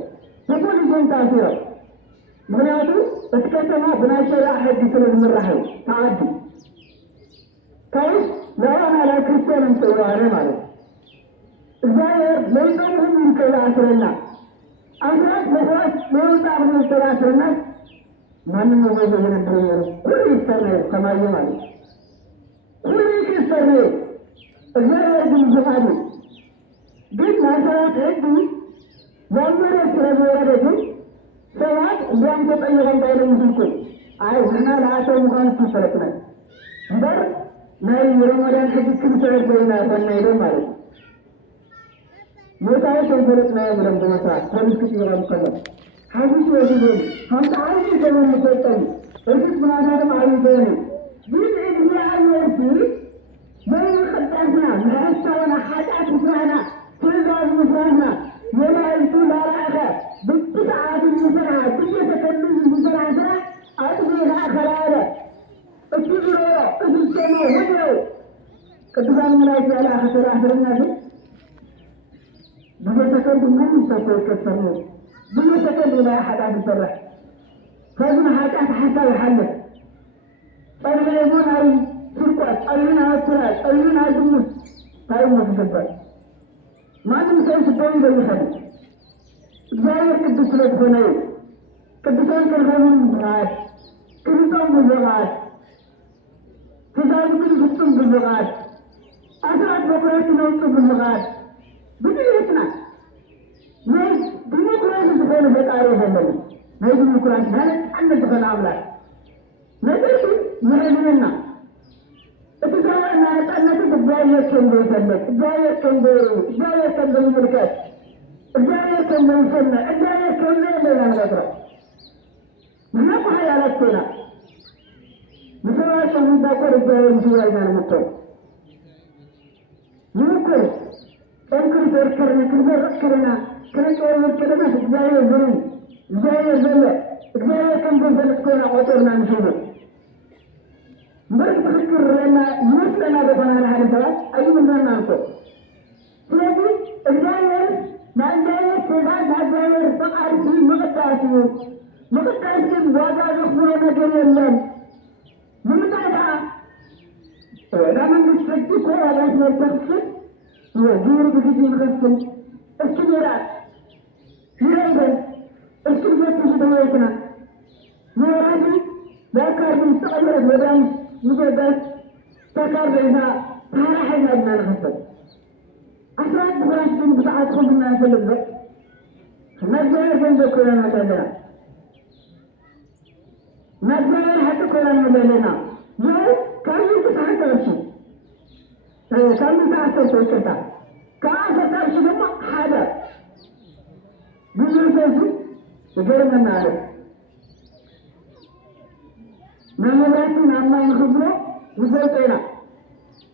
በፖሊስን ታስረው ምክንያቱም እስከተማ ብናሸራ ሕግ ስለዝምራሕው ተዓዲ ከውስጥ ለዋና ላይ ክርስቲያንም ጽዋሬ ማለት እግዚአብሔር ለይጠሙም ይንከባስረና አስራት በሰራት ለውጣ ብንተባስረና ማንም ወገዝ የነበረ ሁሉ ይሰራል ሰማየ ማለት ሁሉ ይሰራል እግዚአብሔር ግን ዝፋሉ ግን ማሰራት ሕግ ዘመረ ስለወረደ ግን ሰባት እንዲያም ተጠየቀ እንዳይለም ዝልኩ አይ ወና ለአሰው እንኳን ተሰረክነ እንበር ናይ ረመዳን ሕግ ክንሰረት በይና ፈናይዶ ማለት ሞታው ተንፈረጥ ነው ብለን በመስራት በምስክት ይገባል ከሆነ ሐዲስ ወዲህ ሀምሳ አንድ ዘመን ተጠጣኝ እርግጥ ምናዳም አይደለም ግን እግዚአብሔር ምን خدعنا نحسنا حاجات مسرعنا تلزم مسرعنا يلايتو لاراخه بالتسعه المسرعه تتكلم مسرعه أتبعها خلاله التجربة السنة هدوا كتبان ملايك على آخر الناس بيتكلم من يسافر كالسنة بيتكلم لا أحد عن السرح فازنا حاجات حتى يحلل فالغيبون أي سرقات أينا السراج أينا الجموس هاي ما تكبر ما تنسى سبوي بالخير زاير قدس لك فناي قدسان كالغيبون مبراد كريتون بالزغاد كذلك الجسم بالزغاد أسرات بقرات نوصل بالزغاد بديتنا ما ديمقراطية تقول لك أعرف هذا ما ديمقراطية هذا عندك تقول عملك نتيجة يهمنا اتجاهنا أنك تبغى كم بيجلك تبغى كم تبغى كم بالملكات تبغى كم بالسنة تبغى كم بالمال الغدرة ما نفعل على كنا مثلا شو بقول الجاهل جوا المطر يمكن أنكر ذكرنا كذا ذكرنا كذا كذا تبغى يزري تبغى كم بالسنة كنا عطرنا نشوفه مرة تذكر لنا يمكن أن يكون على هذا الثلاث أي من الناس لكن الجاهل ما الجاهل كذا ما الجاهل فقط في مقطعين واجا يخبرنا كلامنا ممتازة لما نشتكي على هذا الشخص وغير بجدي الغسل الكبيرات يريد الكبيرات تشبهنا يريد لا كان مستقبل الودان مجدد تكار إذا تارحنا من الغسل أسرات بغراتهم بساعتهم الناس اللبك نجاير جنب كلنا تدرى نجاير حتى كلنا مدلنا يو كان يتساعد ترشي كان يتساعد ترشي كان ترشي لما حدا بيجي ترشي يجرم النار نمراتي نعم ينخبره يزوجنا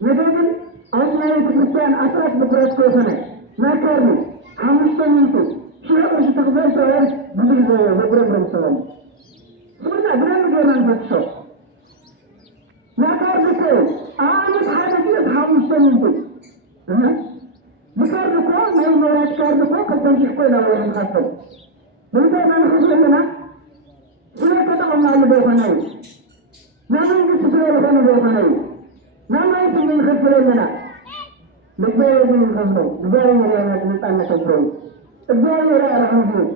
نجدن أنا يتكلم أسرع بقرات كوسنا ما كارني حمشت منتو شو أقول تقبل سؤال بدل بقرات سؤال سؤالنا برام جرمان فتشو ما كارنك أنا حاجة حمشت منتو بكارنك ما يمرات كارنك قد تنشقنا ولا نخسر بنتي ما نخسرنا سؤال كذا الله يبغى نعمل كسر لنا بيتنا نعمل من خسر لنا نجار من خسر نجار من رأي نتأمل كسر نجار من رأي رحمه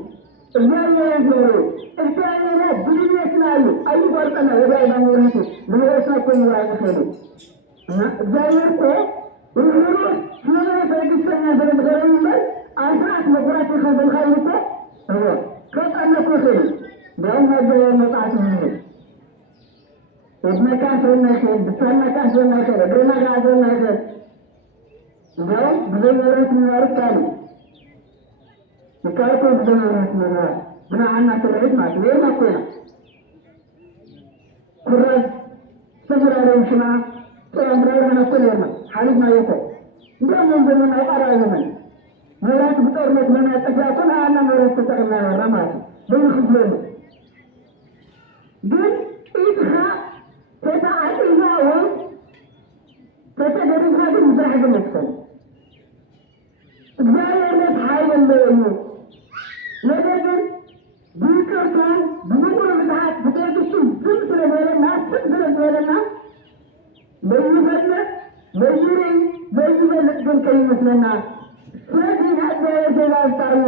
نجار من رأي جوره نجار من رأي دنيا كنايو أي فرق أنا وجاي بمورته بمورته كل مرة خيره نجار كو ونروح شلون فرقتنا في الغريم أسرع مفرات خير خيرته هو كيف أنك خير بأن هذا مطعم منه إذا كان سوينا خير بسنا كان سوينا خير بدنا كان سوينا خير جاو بدنا نروح نروح كانوا نكايكو بدنا نروح بنا عنا تلعب ما تبيه ما كنا كراس سفر على شماعة سأمرنا كلنا حالك ما يكون ده من زمن أقرأ زمن مرات بتورمت من أتجاهنا أنا مرات تتعلم رماد بين خبزنا دين إدخاء فتعاليها فتدرسها بمزاحة المكسل إجباري الناس حاول ما يموت لكن ይመስለናል። ስለዚህ እግዚአብሔር ተባርካሉ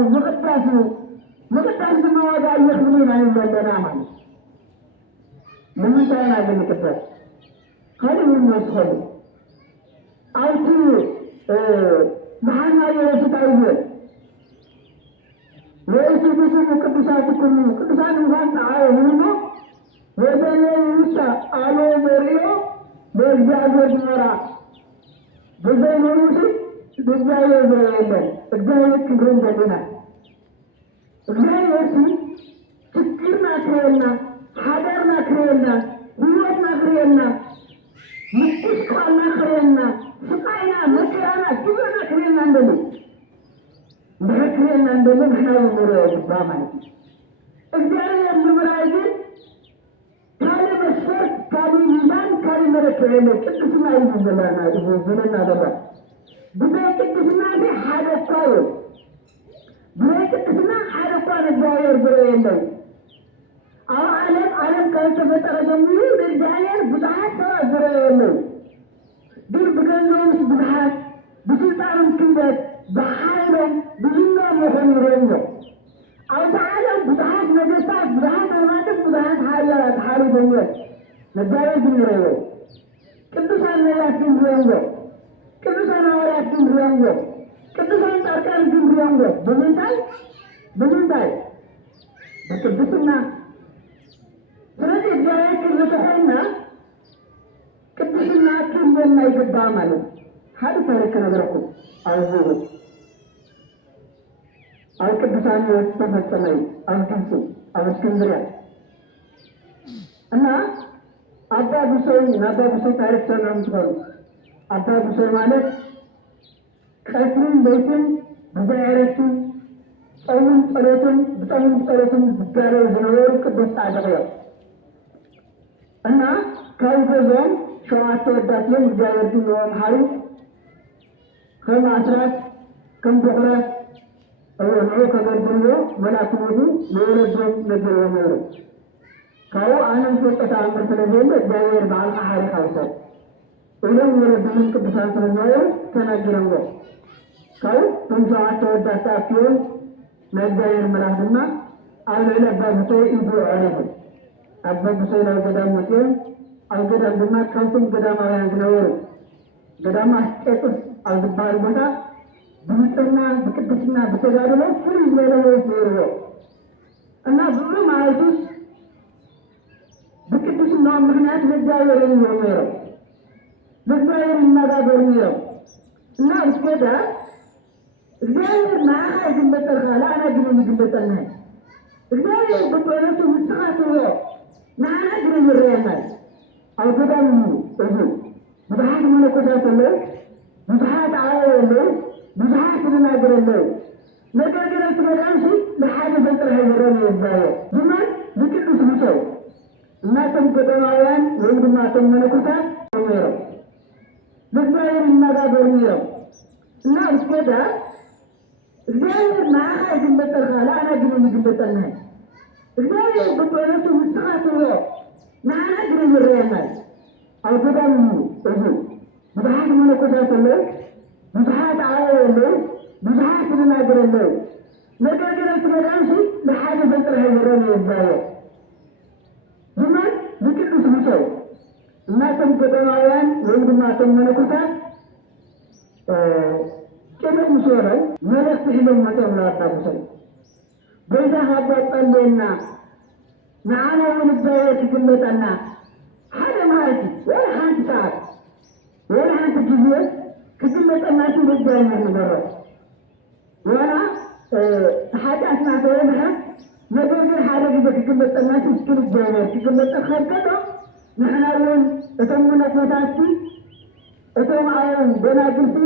መቅዳሱ ማዋጋ ይሁን ይላልና ማለት ምን ታያለ መቅዳስ ከምን ነው አውቲ ማህና የረስታዩ ወይስ ቅዱሳን እንኳን አይሆኑ ወደኔ ውስጥ አሎ መሪዮ በእግዚአብሔር ኖራ በዘመኑ እግዚአብሔር የለም እግዚአብሔር ክብር እንደገና እግዚአብሔር ችግርና ክሬና ሀገርና ክሬና ህይወትና ክሬና ምትስ ቃልና ክሬና ስቃይና መከራና ግብርና ክሬና እንደሉ በክሬና እንደሉ ምናው ኑሮ ይባማል እግዚአብሔር ምራይ ካለ መስፈርት ካለ ሚዛን ካለ መረከለ ቅድስና ይዘላና ይዘላና ደባ ብታይ ቅድስና ሀደኳው ብታይ ቅድስና ሀደኳው እግዚአብሔር ብሎ የለም ዓለም ካልተፈጠረ ጀምሮ እግዚአብሔር ብዙሃት ሰው ብሎ የለም ግን በገንዘብ ብዙሃት በስልጣንም ክብደት በኃይልም ብዙና መሆን ነው ዓለም ብዙሃት ነገስታት ብዙሃት አማልክት ብዙሃት ኃያላት ኃይለኞች ነጋዴ ነው ቅዱሳን ነቢያት ነው ቅዱሳን ሐዋርያት ነው ቅዱሳን ጻድቃን ነው በመንታይ በቅድስና ስለዚህ እግዚአብሔር ከተሆነ ቅድስና የማይገባ ማለት ሀዲ ታሪክ ነገርኩ አይዞህ ቅዱሳን ተፈጸመ አንተንሱ እስክንድርያ እና አባ ብሶይ ታሪክ ሰናምጥሩ አባ ብሶይ ማለት ቀጥሩን በይትን በዛይረቱ ጾሙን ጸሎትን ዝጋረው ዝነበሩ ቅዱስ ጻድቅ እና ከይዘዞም ሸዋት ወዳትም እግዚአብሔር ይወም ሀሪ ከማስራት ከምበራት ነው ከገርብሎ መላክሙዱ ለወለደም ነገር ነው ካው አነን ተጠታ አመተለበለ እግዚአብሔር ባል አሐሪ ካውሰ ወለም ወለደም ቅዱሳን ስለሆነ ተናገረው ካው ተንሳዋት ወዳታቸውን እግዚአብሔር መላክና አለለ ባብቶ ይዱ አለበ አባቱ ነው ገዳም ወጥተው አገዳም ድማ ካንቱም ገዳማውያን ነው ገዳማ አስቀጥስ አልባል ቦታ በምጥና በቅድስና በተጋድሎ ሁሉ ለለወስ ነው እና ብዙ ማለት በቅድስና ምክንያት ለእግዚአብሔር ነው ለእግዚአብሔር እናጋገር ነው እና እስከዳ እግዚአብሔር ማዕድ እንደተርካላ አናግሮ እንደተጠና እግዚአብሔር በጦርነቱ ምጽአት ነው ናና ግብር ያማል አውገዳም እዙ ብዙሃት መነኮሳት አለ ብዙሃት አያለው ብዙሃት ተናገረለው ነገር ግን ተመዳንሱ ለሐደ ፈጥረ ይወረነ ይባላል ዝማን በቅዱስ ሙሰው እና ተንበደማውያን ወንድማተም መነኮሳት ነው በዛይር እናጋገር ነው እና እስከዳ እግዚአብሔር ማዕድ እንደተርካላ አናግሮ እንደተጠና እግዚአብሔር በጦርነቱ ምጽአት ነው ናና ግብር ያማል አውገዳም እዙ ብዙሃት መነኮሳት አለ ብዙሃት አያለው ብዙሃት ተናገረለው ነገር ግን ተመዳንሱ ለሐደ ፈጥረ ይወረነ ይባላል ዝማን በቅዱስ ሙሰው እና ተንበደማውያን ወንድማተም መነኮሳት ቅዱስ ሙሰው መልእክት ይዘው መጥተው ላጣቁሰው በዛ ሀባጣለና ናአናውን እግዚአብሔር ትግለጠና ሀደ ማለት ወይ አንድ ሰዓት ወይ አንድ ጊዜ ትግለጠናችሁ ለእግዚአብሔር ንገረው ወላ ሀዳስና ተወምሐ ነገር ግን ሀደ ጊዜ ትግለጠናችሁ እስኪል እግዚአብሔር ትግለጠ ከርከዶ ንሕናውን እቶም ነኮታቲ እቶም አየን በናግልቲ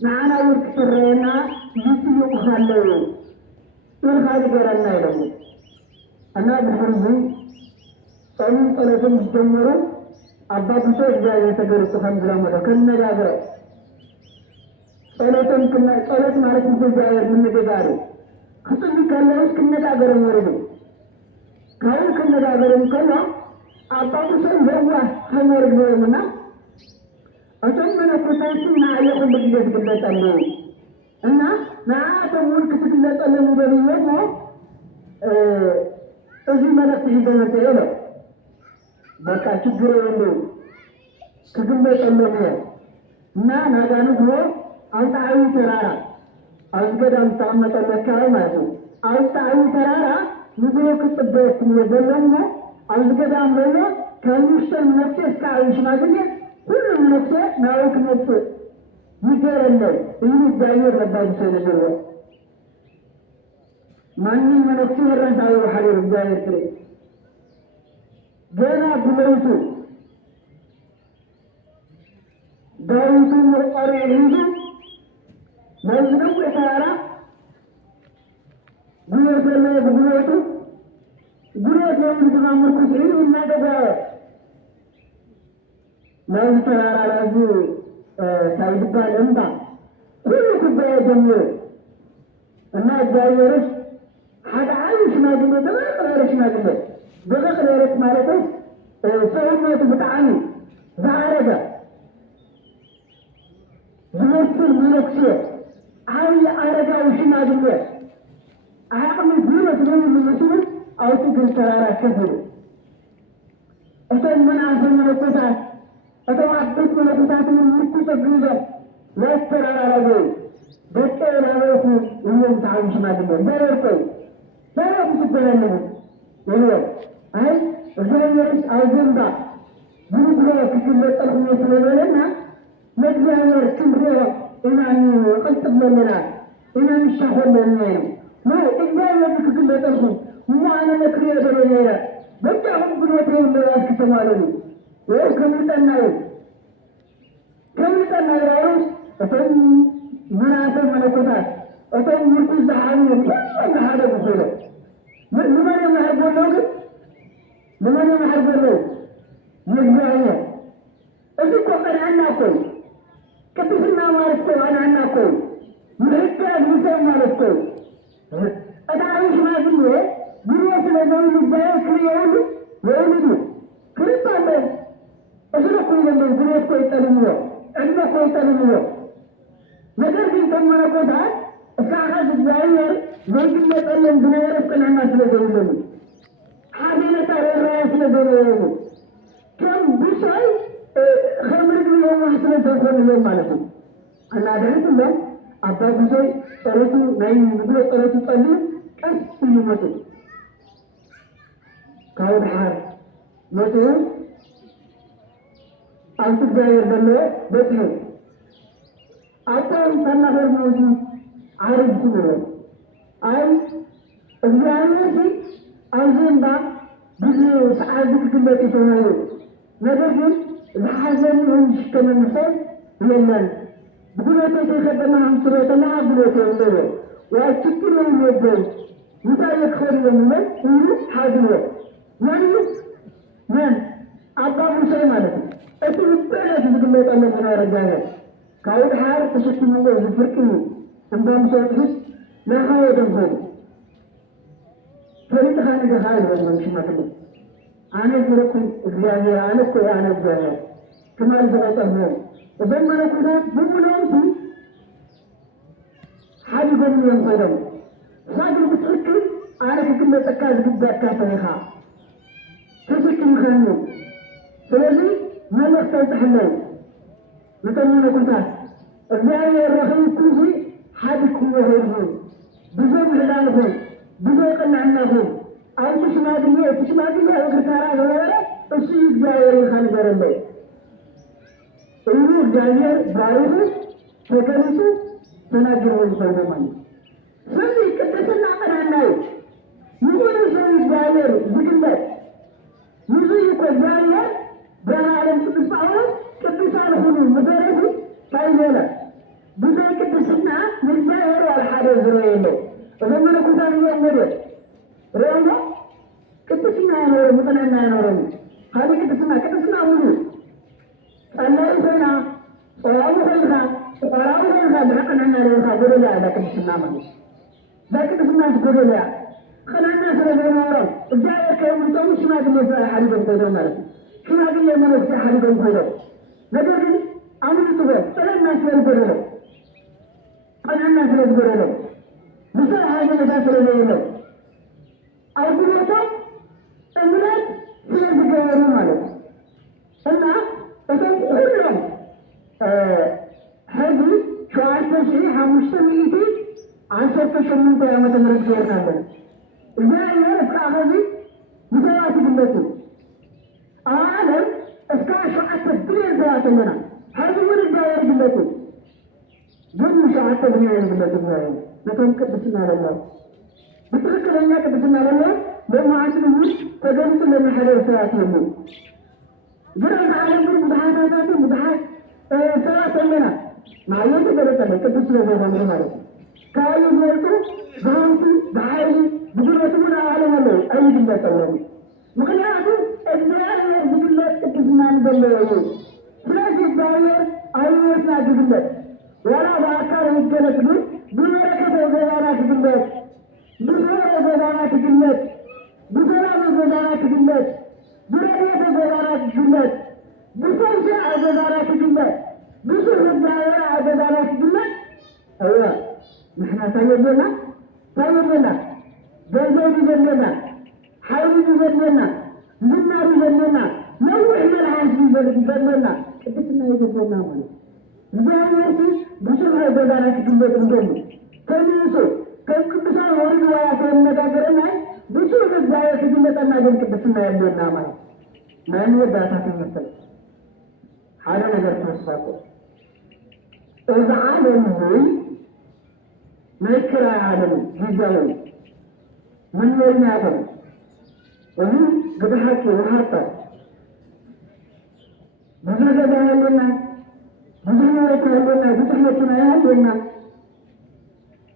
ናአናውን ክስረየና ይትይቁኻለው ይርካል ገረና ይላል እና በሁሉ ጾሙን ጸሎትን ጀምሮ አባቱ እግዚአብሔር ተገርጾ ከንብላመደ ከነጋገረ ጸሎት ማለት እግዚአብሔር ምንገጋሩ ከጥንት ካለው ከነጋገረ ወረደ ካው ከነጋገረም ከና አባቱ ለዋ ከመር ነውና أتمنى كتابنا يقول بجد بالله الله እና ናአተ ሙልክ ትግለጠለ ሙደሪየሞ እዚህ መልእክት ይዘመተ ነው በቃ ችግር የለው ትግለጠለ እና ናዳኑ ብሎ አንታዊ ተራራ አዝገዳም ታመጠለካ ማለት ነው አንታዊ ተራራ ንጉሮ ክትበት የበለውና አዝገዳም ለለ ከሙሽተን ነፍስ እስካሁን ሽማግሌ ሁሉም ነፍስ ናውክ ነፍስ ይገረለው ይህ ዳይር ረዳይ ሰለደው ማንንም ነፍስ ረዳይ ሐሪር ዳይር ትሪ ገና ብለውቱ ዳይቱ ወቀሪ እንጂ ማንንም ተራራ ጉልበቱ እንደማመርኩ ሲሉ እናደጋ ማን ተራራ ላይ ሳይባል እንባ ሁሉ ኩባያ ጀምሮ እና ዳይሮች ሐዳይ ሽማግሌ በመቅረር ሽማግሌ በመቅረር ማለት ሰውነቱ በጣም ዛረጋ ዝምስል ምልክት አይ አረጋው ሽማግሌ አያም ቢሮት ነው ምንድነው አውጡ ግን ተራራ ከብሩ እሰን ምን አንተን መቆጣት أتوقف من الكتاب من مكتب جوزة لا يستر على رجل بكر على رجل ويوم تعايش مع الدنيا لا يركض لا يقصد بلانه يقول هاي رجال يرش عايزين ذا جنوب لا كل الأرض يسلم لنا نجمع كل رجال إن عني قلت بلنا إن مش شهر لنا ما إذا يبيك كل الأرض وما أنا نكريه بلنا بكرهم بنوتهم لا يسكتمالني وكم تناو أتم مناسب ملكوتات أتم مركز دعاني من هذا بطوله لمن يمحب اللوغ لمن يمحب اللوغ يجمعنا أذكر أن أنا أقول كتفنا مارسته أنا أنا أقول مرحبا أجلسا مارسته أتعرف ما فيه بنية لدول البيان كريولو ويولدو كريبا أشركوا من الجنوب كويتالمو عندنا كويتالمو نقدر نتمنى كذا ساعات الزاير ممكن نتكلم بنير كنا الناس لدولهم حاجة ترى الناس لدولهم كم بشيء خمر اليوم حصل دخل اليوم مالكم أنا أدري كلهم أبغى بشيء ترى نايم بدو ترى تطلع كيف يموت كاود حار متى أنت جاير بلّه بيتنا أتى سنة موجود عارف كله أي إبراهيم شيء أيضاً با بيجي سعادة كله تسمعه نبغي لحظة من كمان مثال يمن بقوله تيجي هم سرعتنا بقوله تيجي وأشكر له يبغى مثال يخير يمن يروح حاضره من أبغى مسلم عليه أتى بتاعه بقوله تأمل أنا رجعه كاود حار تشكي من غير فرقني عندهم سوتش لا هو يدمهم فريد خانة جهاز من مش مكتوب أنا فرقني زيادة أنا كوي أنا زيادة كمال زغطهم وبين ما نقول بقولهم شيء حاجة بني يوم صدام صادق بتفكر أنا كم تكاد جدا كافيها تفكر مخانو فلذي ما نختار تحمل نتمنى كنتات الزاوية الرخيم كل شيء حادث هو هو بزوج هلالهم بزوج قنعناهم أو تشمادية وكتارا غيره الشيء الزاوية الخالد رمي إنه الزاوية بارده فكرته تناجره الصوماني سني كتسنع قنعناه يقول الشيء الزاوية بكلمات يزيك الزاوية بعالم تتصعود كتسال خلو مدرسي كاينولا بدأ كتسنع من جاهر والحادث رأيه ومن كتان يوم مدر رأيه كتسنع نور مطلعنا نورم هذه كتسنع مدر الله يسنع وعلى خيرها بحقنا أننا نورها قولوا لا كتسنع مدر لا كتسنع قولوا لا خلعنا سنة نورم الجاهر كيوم التوش ما كنا حالي بنتظر مرسي شما قلنا من السحر بنتظر نقول አምልጡ በጥረና ስለጎደለው ቀናና ስለጎደለው ምስል ሀገነታ ስለሌለው አጉሎቶ እምነት ስለዝገበሩ ማለት ነው እና እቶም ሁሉም ሕዚ 7500 18 ዓመተ ምህረት ገይርናለን እግዚአብሔር እስከ አኸዚ ብሰባት ይግለጹ ዓለም እስከ 7 ቢልዮን ሰባት ኣለና ሕዚ እውን እግዚአብሔር ይግለጹ ግን 7 ቢልዮን ይግለጹ እግዚአብሔር ነቶም ቅድስና ለለው ብትክክለኛ ቅድስና ለለው በመዓልቲ ውስጥ ተገልጹ ለሚሓደ ሰባት የሉ ግን ኣብዚ ዓለም ግን ብዙሓታትን ብዙሓት ሰባት ኣለና ማየት ገለጸለ ቅዱስ ስለዘሆኑ ማለት ነው ካዩ ዘርጡ በሀብቱ በኃይሉ ብጉልበቱ ግን ዓለም አለው አይግለጸለም ምክንያቱም እግዚአብሔር ዝግለጽ ቅድስናን ዘለወ ስለዚህ እግዚአብሔር አይወትና ዝግለጽ ወላ በአካል ይገለጽ ግን ብበረከተ ጎዳና ትግለጽ ብኖረ ጎዳና ትግለጽ ብሰላም ጎዳና ትግለጽ ብረድኤተ ጎዳና ትግለጽ ብሰንሸ ጎዳና ትግለጽ ብሱር እግዚአብሔር ጎዳና ትግለጽ አይዋ ንሕና ታየለና ገንዘብ ይዘለና ሓይሊ ይዘለና ዝናር ይዘለና ነዊሕ መልሓስ ይዘለና ቅድስና ይዘለና ማለት እግዚአብሔር ብሱር ጎዳና ትግለጽ እንደሉ ከሚሱ ከቅዱሳን ወሪድ ዋያ ተነጋገረና ብሱር እግዚአብሔር ትግለጽና ግን ቅድስና ያለና ማለት ማን ወዳታ ተመሰለ ሓደ ነገር ተወሳቆ እዛ ዓለም ሆይ መከራ ዓለም ጊዜያዊ ምን ያለው ወይም ግብሃት ወሃታ በዘገዳ ያለና በዘመረቱ ያለና በጥመቱና ያለና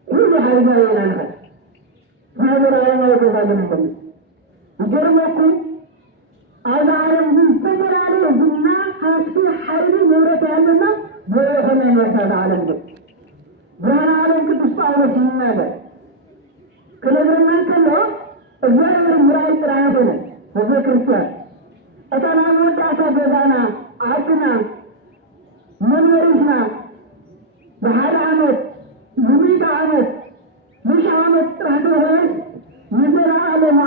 ሁሉ ሀይማ ይላል ማህበራ ያማይገዛለን እንደም ይገርመኩ አዛ ዓለም ግን ተመራሪ ቡና አስፊ ኃይል መውረት ያለና በሆነ መሳት ዓለም ግን ብርሃን ዓለም ቅዱስ ጳውሎስ ይናገር ክለብረና ከሎ እግዚአብሔር ምራይ ጥራት ሆነ ህዝበ ክርስቲያን እጠና ወዳታ ገዛና አቅና መንበሪትና በሀደ ዓመት ዝሚት ዓመት ምሽ ዓመት ጥራት ሆነስ የዘላለም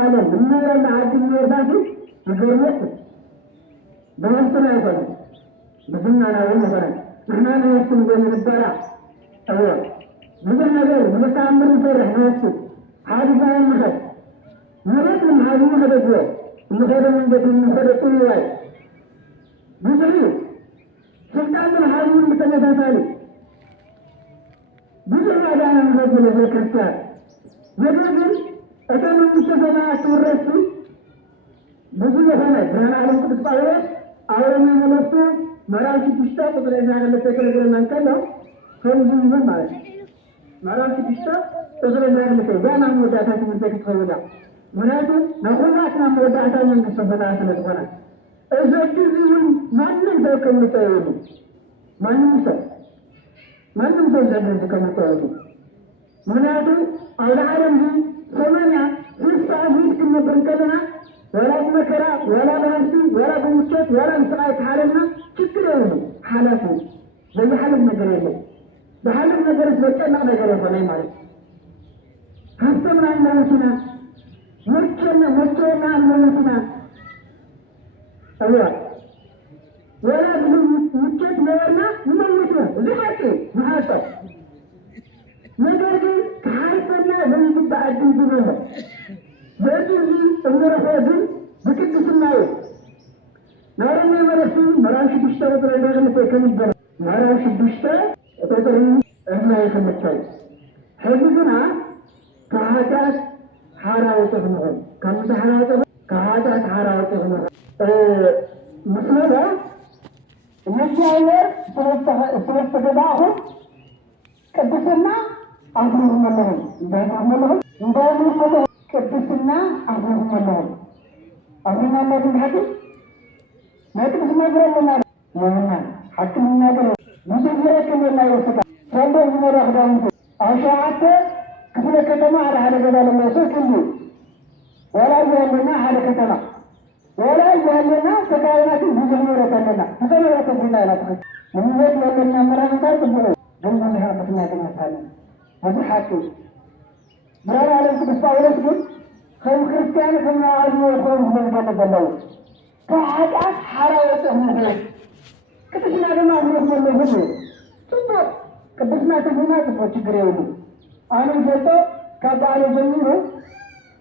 ዓለም እመረና አድን ወርዳቱ ይገርመት በወንትና ይሆነ በዝናና ሆነ نحن نحن من البراء أول مثل هذا مستعمر فرح نفسه هذا زي المخد مرات من هذه المخد أجواء المخد من جد المخد كل واحد بزريو سلطان من هذه المتنزه ثاني بزر هذا أنا المخد من الكرسات يقول أتم المشفنات والرسل بزر هذا جانا على القدس باورس أول من ملسته መራቂ ብቻ ቁጥር ያለ ለተከለለ መንከለው ከዚህ ምን ማለት መራቂ ብቻ ቁጥር ያለ ለተጋና ወዳታ ትምህርት ከተወዳ ምክንያቱ ነውራትና ወዳታ መንግስት በላ ስለሆነ እዘግዝውን ማንም ሰው ከመጣው ማንም ሰው ዘንድ ከመጣው ምክንያቱ አውላ ዓለም ሰማንያ ፍሳሂት ከነበርከና ولا مكرا ولا بهمسي ولا بمشات ولا مسقايت حالنا شكرا حالته زي حال النجرين بحال النجرين بكنا نجرين فناي مالك هستمنا الموسنا مركنا الموسنا أيوة ولا بمشات ولا موسنا زي حكي محاسب نجرين كحالتنا بنجد عدين جنوبا በዚህ እንደረፈድን በቅድስናው ናረነ መረሱ መራሽ ብሽታ ወጥረዳን ተከምበረ መራሽ ብሽታ ተጠሪ እህና የከመቻይ ህዝብና ከሃዳት ሐራውት ነው ከሃዳት ሐራውት ነው መስለባ እነዚያየ ስለተገባሁ ቅድስና አሁን ነው እንደው ቅድስና አሁን ነው ሀዲ ማጥፍ ነገር ነው ሐኪም ነገር ሙዚየት ነው ያወጣ ሰንዶ ይመረህ ዳንኩ አሻዓተ ክፍለ ከተማ على ገዳ ለማሰው ሁሉ ወላ ያለና على ከተማ ولا يجعلنا كائنات بجمهورة لنا فسنة تقول لا تخف وموت لنا مرة تقول جمع لها بسنا كنا ثاني هذا حاكي مرة عليكم بسبعة تقول خير كريستيان كما عالموا يخوض من جنة الله كحاجات حراوة أهله كتشنا لنا أهله من الله ثم كبسنا تبنا تبغى تجريونه أنا جلته كبار جميله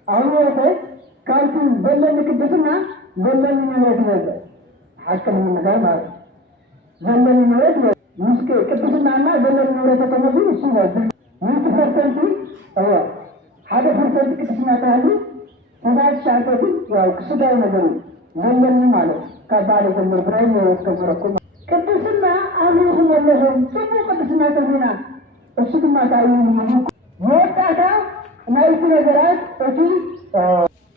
أهله كانتم بلن كبسنا بلن نويت حكم من مكان هذا بلن نويت مسك كبسنا أنا بلن نويت كمبي سوى 100% أيوة هذا فرصة كبسنا تاني هذا شاطر يا كسبة نجري بلن ماله كبار جميل براي نويت كبركم كبسنا أنا هم اللهم ثم كبسنا تبنا أشوف ما تعيين موت أكا ما يصير جرات أشي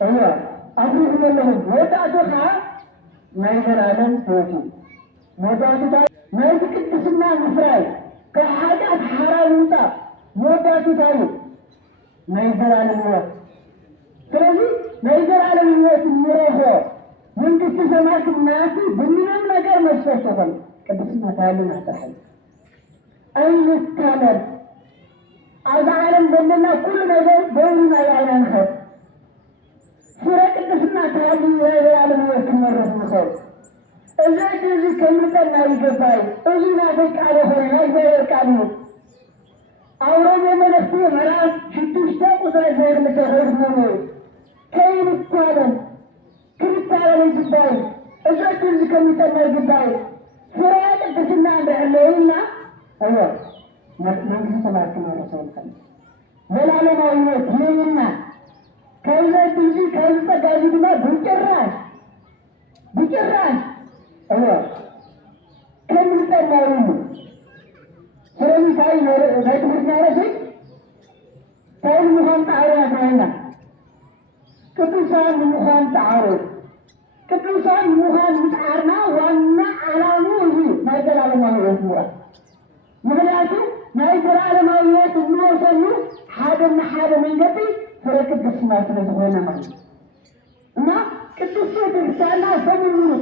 أيوة أبوه لهم موت أدوها ما يصير عالم توفي موت أدوها ما يصير كبسنا مفرد كحاجة حرام وطا موت أدوها ما يصير عالم موت ترى ما يصير عالم موت مريحه من كتسمعك الناس بنيان نجار مشفشفا كبسنا تعلم أحتحل أين الكلام هذا عالم بيننا كل نجار بيننا يعلم خير فرق كبسنا تعلم يعلم ويكون مرة مخير إذا تجي كلمة يجباي إذا نافك على فرنا يجبايك عليه أورام يمنفتي مرات شتوشتاق وزي زير متغير منوي كين الكلام كيف تعالى الجباي إذا تجي كلمة يجباي فرق كبسنا بعلينا أيوة ما نسمع كما رسول الله ولا لنا يموت لينا كيف تجي كيف تجي ما بجراش أيوة كم تناوله سرني كاي نايت بجراش كاي مخان تعارف معنا كتوسان مخان تعارف كتوسان مخان متعارنا وانا علامه ما يدل على ما هو اسمه مغلاتو ما يدل على ما هو اسمه حاجة من قبل فركب بسمة تنزغونا معي ما كتوسو تنسانا سمينو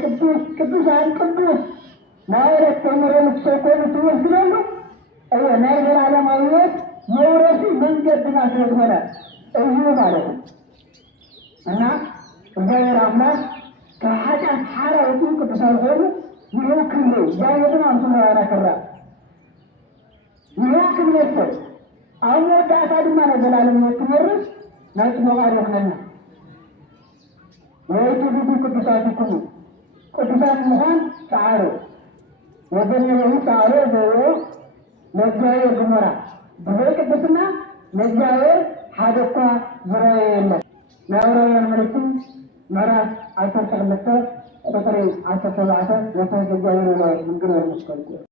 كتوسان كتوس ما يرد تمر المكسوكو بتوزلونه أيوة ما يدل على ما هو مورسي من قبل ما تنزغونا أيوة معلوم أنا غير أمنا كحاجة حارة وطنك بسالغونه يوكل له جايبنا أنتم أنا كرا يوكل له أول دعاء ما نزل على المتمرس نسمع عليه لنا ويجب كتساتكم كتسات مهان تعالوا وبنيه تعالوا بيو نجاير جمرة بهيك بسنا نجاير حادثة زرايل نورا الملكين مرة 10 سنة قطري 10 سنة وتنجاير من غير مشكلة